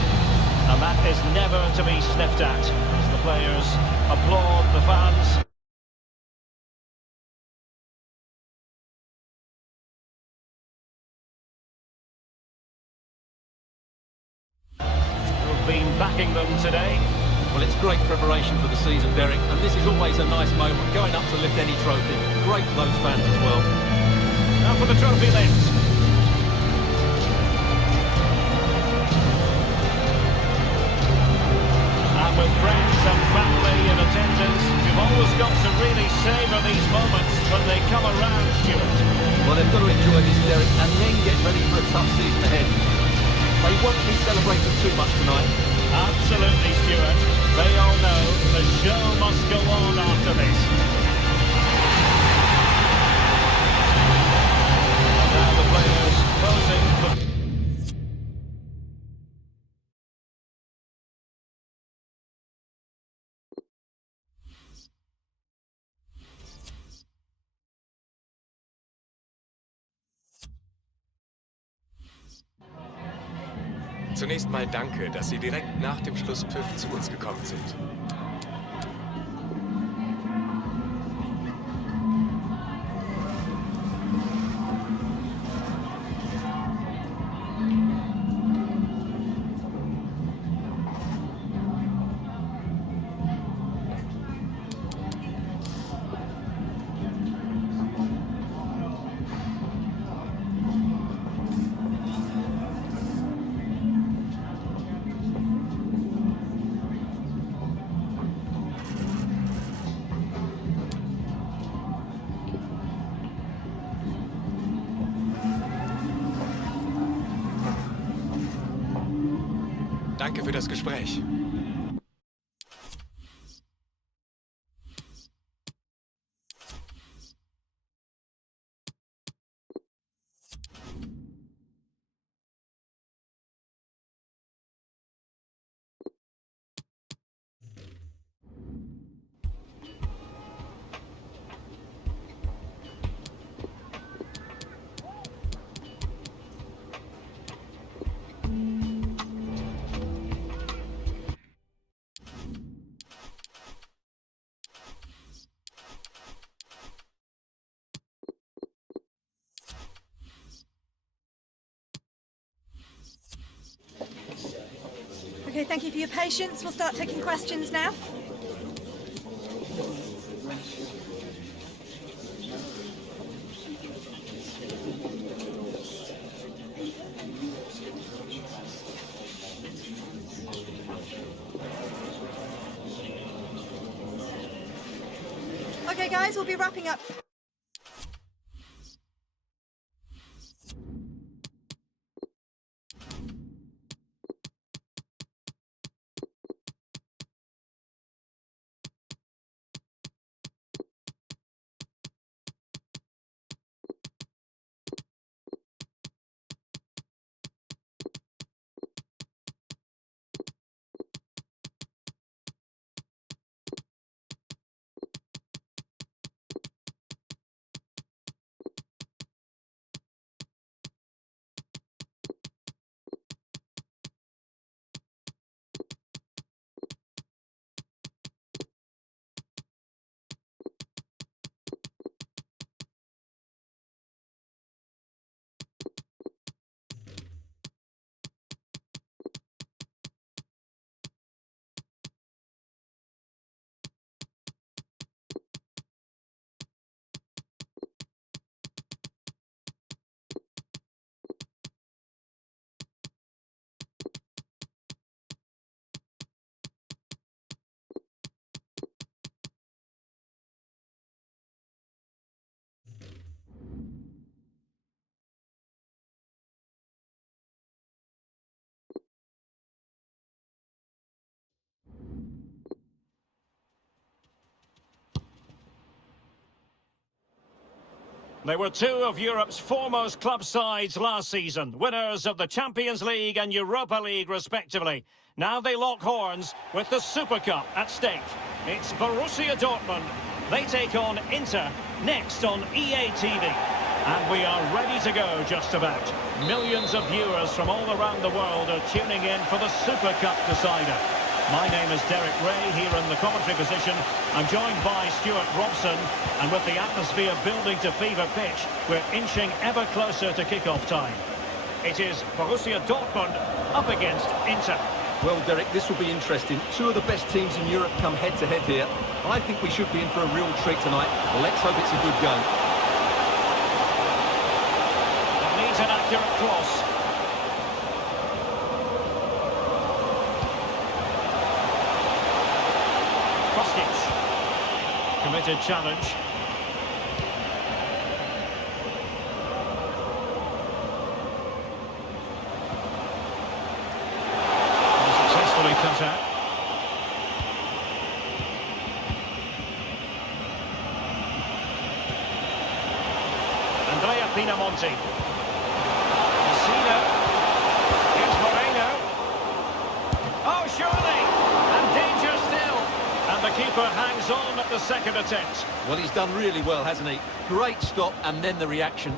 and that is never to be sniffed at as the players applaud the fans. Who've been backing them today. Well, it's great preparation for the season, Derek, and this is always a nice moment, going up to lift any trophy. Great for those fans as well. Now for the trophy lift. And with friends and family in attendance, you've always got to really savour these moments when they come around, Stuart. Well, they've got to enjoy this, Derek, and then get ready for a tough season ahead. They won't be celebrating too much tonight. Absolutely, Stuart. They all know the show must go on after this. And now the players posing for... Zunächst mal danke, dass Sie direkt nach dem Schlusspfiff zu uns gekommen sind. Danke für das Gespräch. Okay, thank you for your patience. We'll start taking questions now. Okay, guys, we'll be wrapping up. They were two of Europe's foremost club sides last season, winners of the Champions League and Europa League respectively. Now they lock horns with the Super Cup at stake. It's Borussia Dortmund. They take on Inter next on EA TV. And we are ready to go just about. Millions of viewers from all around the world are tuning in for the Super Cup decider. My name is Derek Ray, here in the commentary position. I'm joined by Stuart Robson, and with the atmosphere building to fever pitch, we're inching ever closer to kick-off time. It is Borussia Dortmund up against Inter. Well, Derek, this will be interesting. Two of the best teams in Europe come head-to-head here. I think we should be in for a real treat tonight. Let's hope it's a good game. It needs an accurate cross. Committed challenge. Successfully cut out. Andrea Pinamonti. Messina. Here's Moreno. Oh, surely! And danger still. And the keeper hangs on at the second attempt. Well, he's done really well, hasn't he? Great stop, and then the reaction.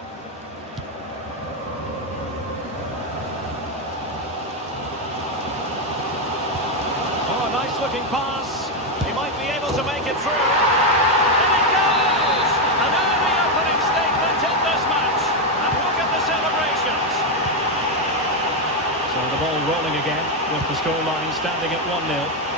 Oh, a nice-looking pass. He might be able to make it through. And it goes! An early opening statement in this match. And look at the celebrations. So the ball rolling again, with the scoreline standing at 1-0.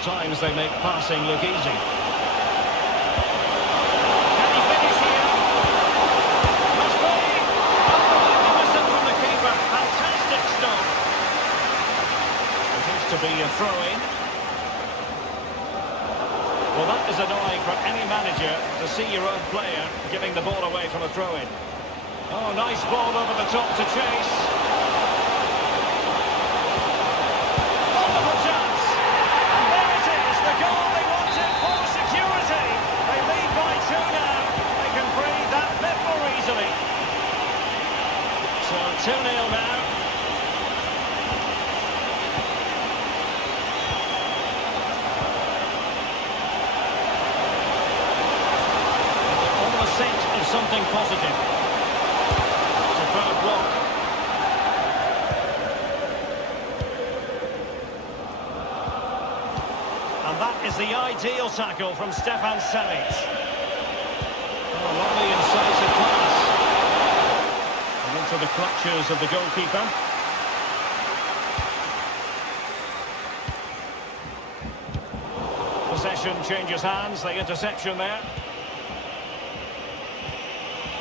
At times they make passing look easy. Can he finish here? Must be! Oh, magnificent from the keeper. Fantastic stop. It is to be a throw-in. Well, that is annoying for any manager to see your own player giving the ball away from a throw-in. Oh, nice ball over the top to chase. Wonderful chance. And there it is, the goal they wanted for security. They lead by 2 now. They can breathe that bit more easily. So 2-0 now. Something positive. Superb block. And that is the ideal tackle from Stefan Savic. Oh, lovely incisive pass. And into the clutches of the goalkeeper. Possession changes hands, the interception there.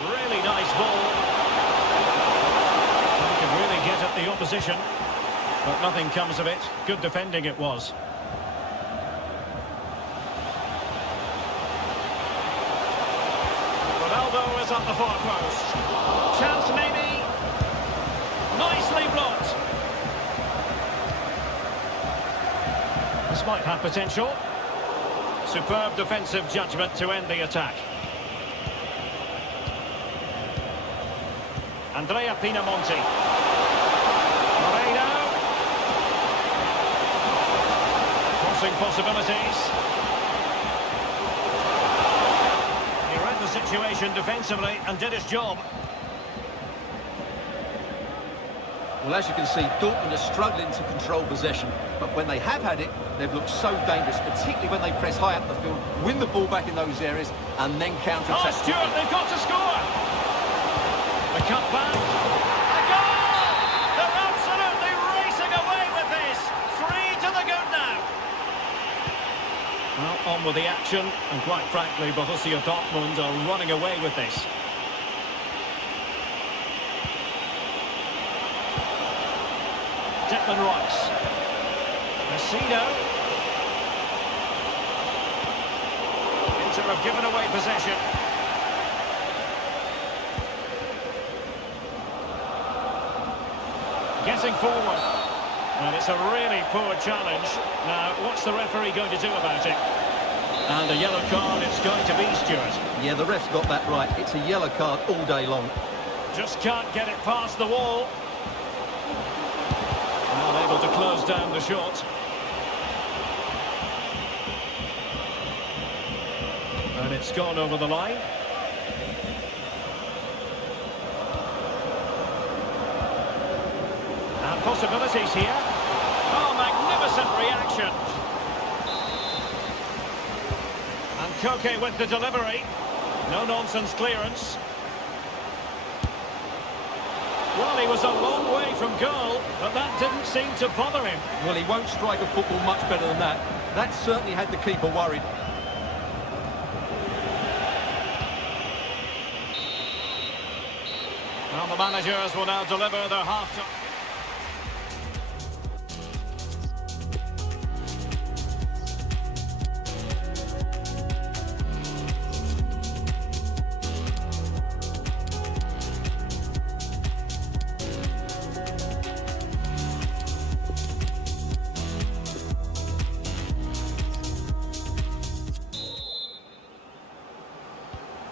Really nice ball. He could really get at the opposition, but nothing comes of it. Good defending it was. Ronaldo is at the far post. Chance maybe. Nicely blocked. This might have potential. Superb defensive judgment to end the attack. Andrea Pinamonti. Moreno. Crossing possibilities. He read the situation defensively and did his job. Well, as you can see, Dortmund are struggling to control possession, but when they have had it, they've looked so dangerous, particularly when they press high up the field, win the ball back in those areas, and then counter-attack. Oh, Stuart, they've got to score! The cut back. A goal! They're absolutely racing away with this. 3 to the good now. Well, on with the action, and quite frankly, Borussia Dortmund are running away with this. Declan Rice. Messino. Inter have given away possession. Getting forward. And it's a really poor challenge. Now, what's the referee going to do about it? And a yellow card it's going to be, Stuart. Yeah, the ref's got that right. It's a yellow card all day long. Just can't get it past the wall. Not able to close down the shot. And it's gone over the line. And possibilities here. Oh, magnificent reaction. And Koke with the delivery. No-nonsense clearance. Well, he was a long way from goal, but that didn't seem to bother him. Well, he won't strike a football much better than that. That certainly had the keeper worried. Well, the managers will now deliver their half-time.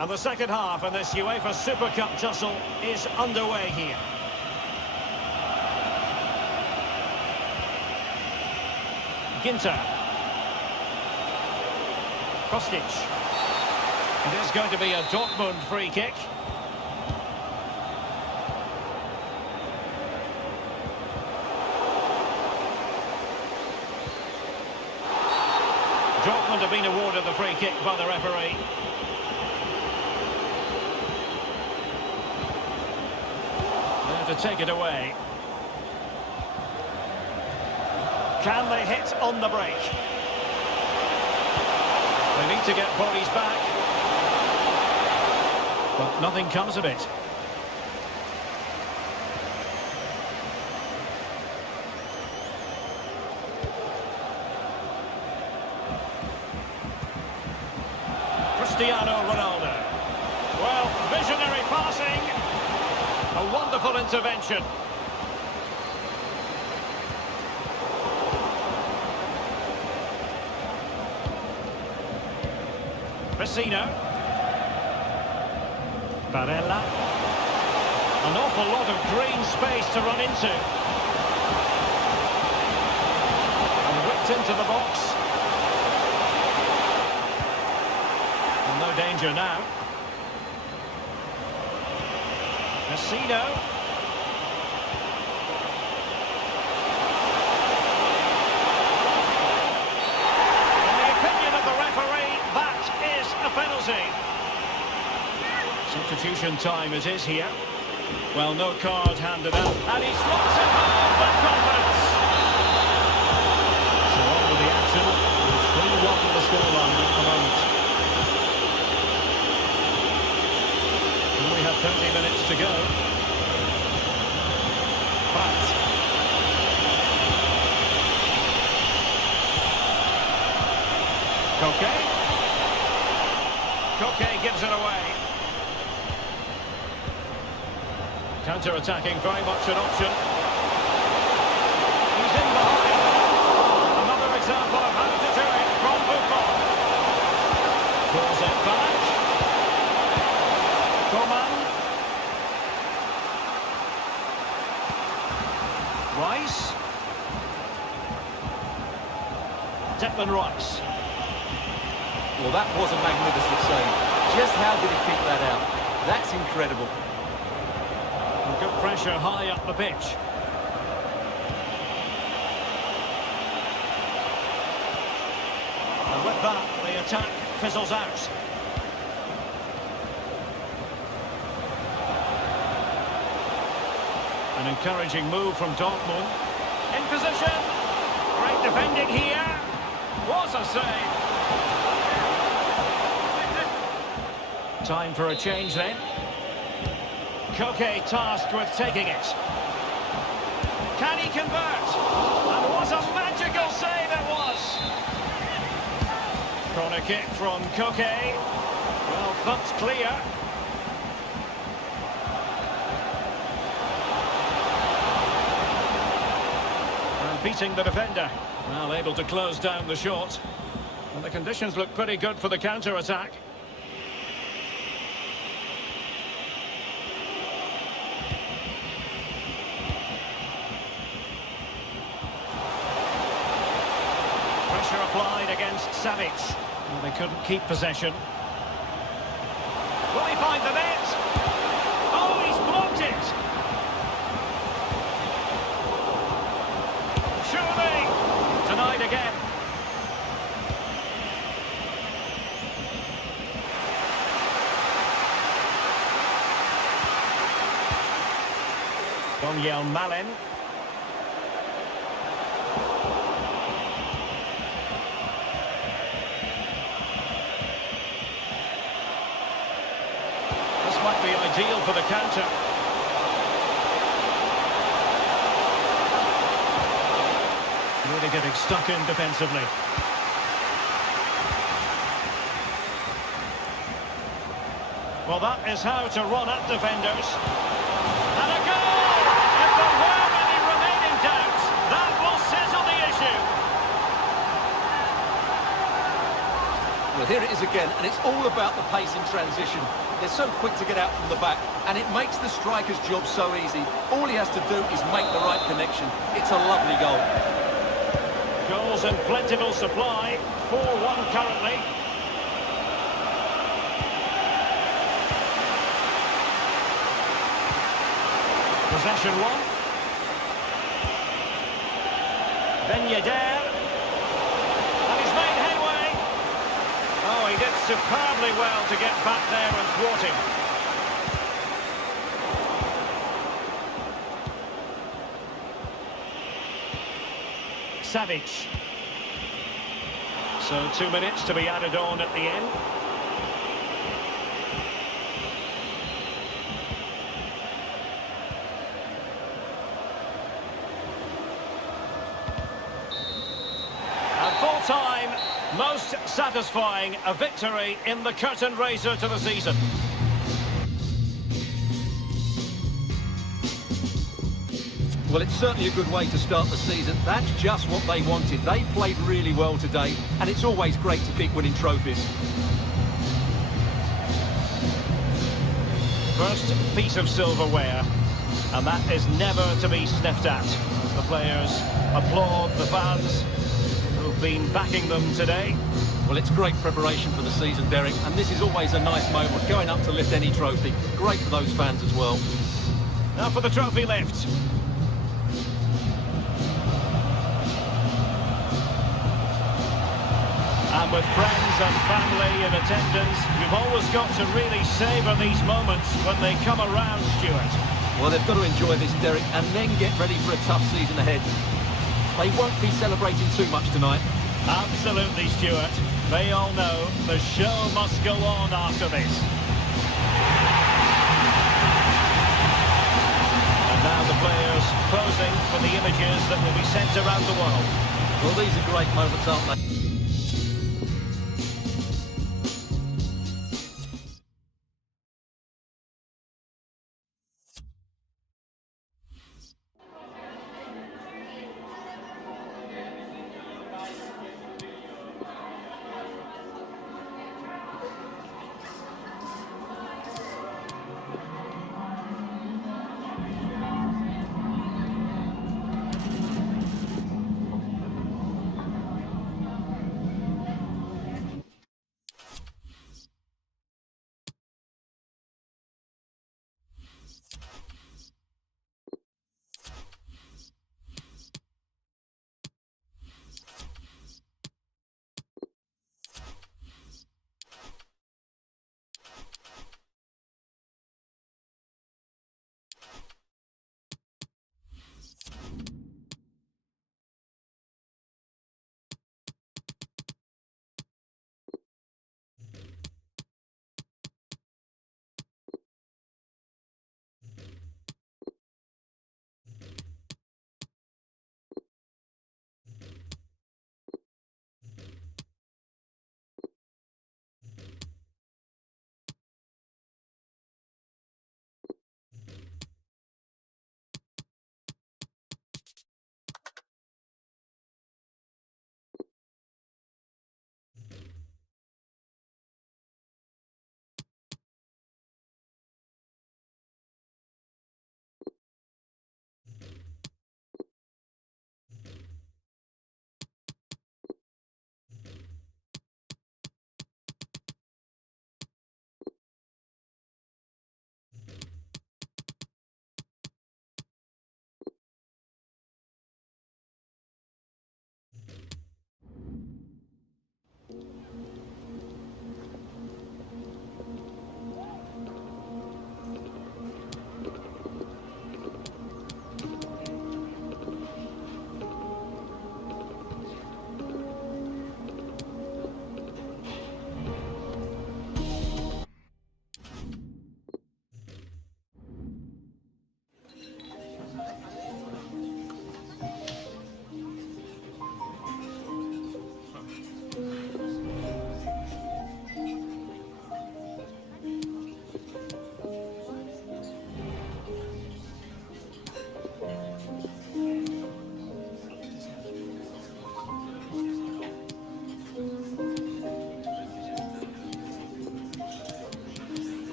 And the second half of this UEFA Super Cup tussle is underway here. Ginter. Kostic. It is going to be a Dortmund free kick. Dortmund have been awarded the free kick by the referee. To take it away. Can they hit on the break? They need to get bodies back. But nothing comes of it. Cristiano Ronaldo. Well, visionary passing. A wonderful intervention. Vecino. Barella. An awful lot of green space to run into. And whipped into the box. And no danger now. Vecino. In the opinion of the referee, that is a penalty. Substitution time it is here. Well, no card handed out. And he slots it home with confidence. So on with the action. It's 3-1 the scoreline at the moment. And we have 30 minutes to go. But Koke gives it away. Counter-attacking, very much an option. He's in behind. Another example of how to do it from Buffon. Pulls it back. Coman. Rice. Declan Rice. Well, that was a magnificent save. Just how did he keep that out? That's incredible. And good pressure high up the pitch. And with that, the attack fizzles out. An encouraging move from Dortmund. In position. Great defending here. What a save. Time for a change then. Koke tasked with taking it. Can he convert? And what a magical save it was! Corner kick from Koke. Well, thumped clear. And beating the defender. Well, able to close down the shot. And the conditions look pretty good for the counter-attack. Pressure applied against Savic. Well, they couldn't keep possession. Will he find the net? Oh, he's blocked it! Surely! Denied again. Daniel Malen. Might be ideal for the counter. Really getting stuck in defensively. Well, that is how to run at defenders. And a goal! If there were any remaining doubts, that will settle the issue. Well, here it is again, and it's all about the pace in transition. They're so quick to get out from the back, and it makes the striker's job so easy. All he has to do is make the right connection. It's a lovely goal. Goals in plentiful supply. 4-1 currently. Possession one. Ben Yedder. And he's made headway. Oh, he did superbly well to get back there and thwart him. Savic. So 2 minutes to be added on at the end. And full time, Most satisfying, a victory in the curtain raiser to the season. Well, it's certainly a good way to start the season. That's just what they wanted. They played really well today, and it's always great to keep winning trophies. First piece of silverware, and that is never to be sniffed at. The players applaud the fans who've been backing them today. Well, it's great preparation for the season, Derek, and this is always a nice moment, going up to lift any trophy. Great for those fans as well. Now for the trophy lift. And with friends and family in attendance, you've always got to really savour these moments when they come around, Stuart. Well, they've got to enjoy this, Derek, and then get ready for a tough season ahead. They won't be celebrating too much tonight. Absolutely, Stuart. They all know the show must go on after this. And now the players posing for the images that will be sent around the world. Well, these are great moments, aren't they?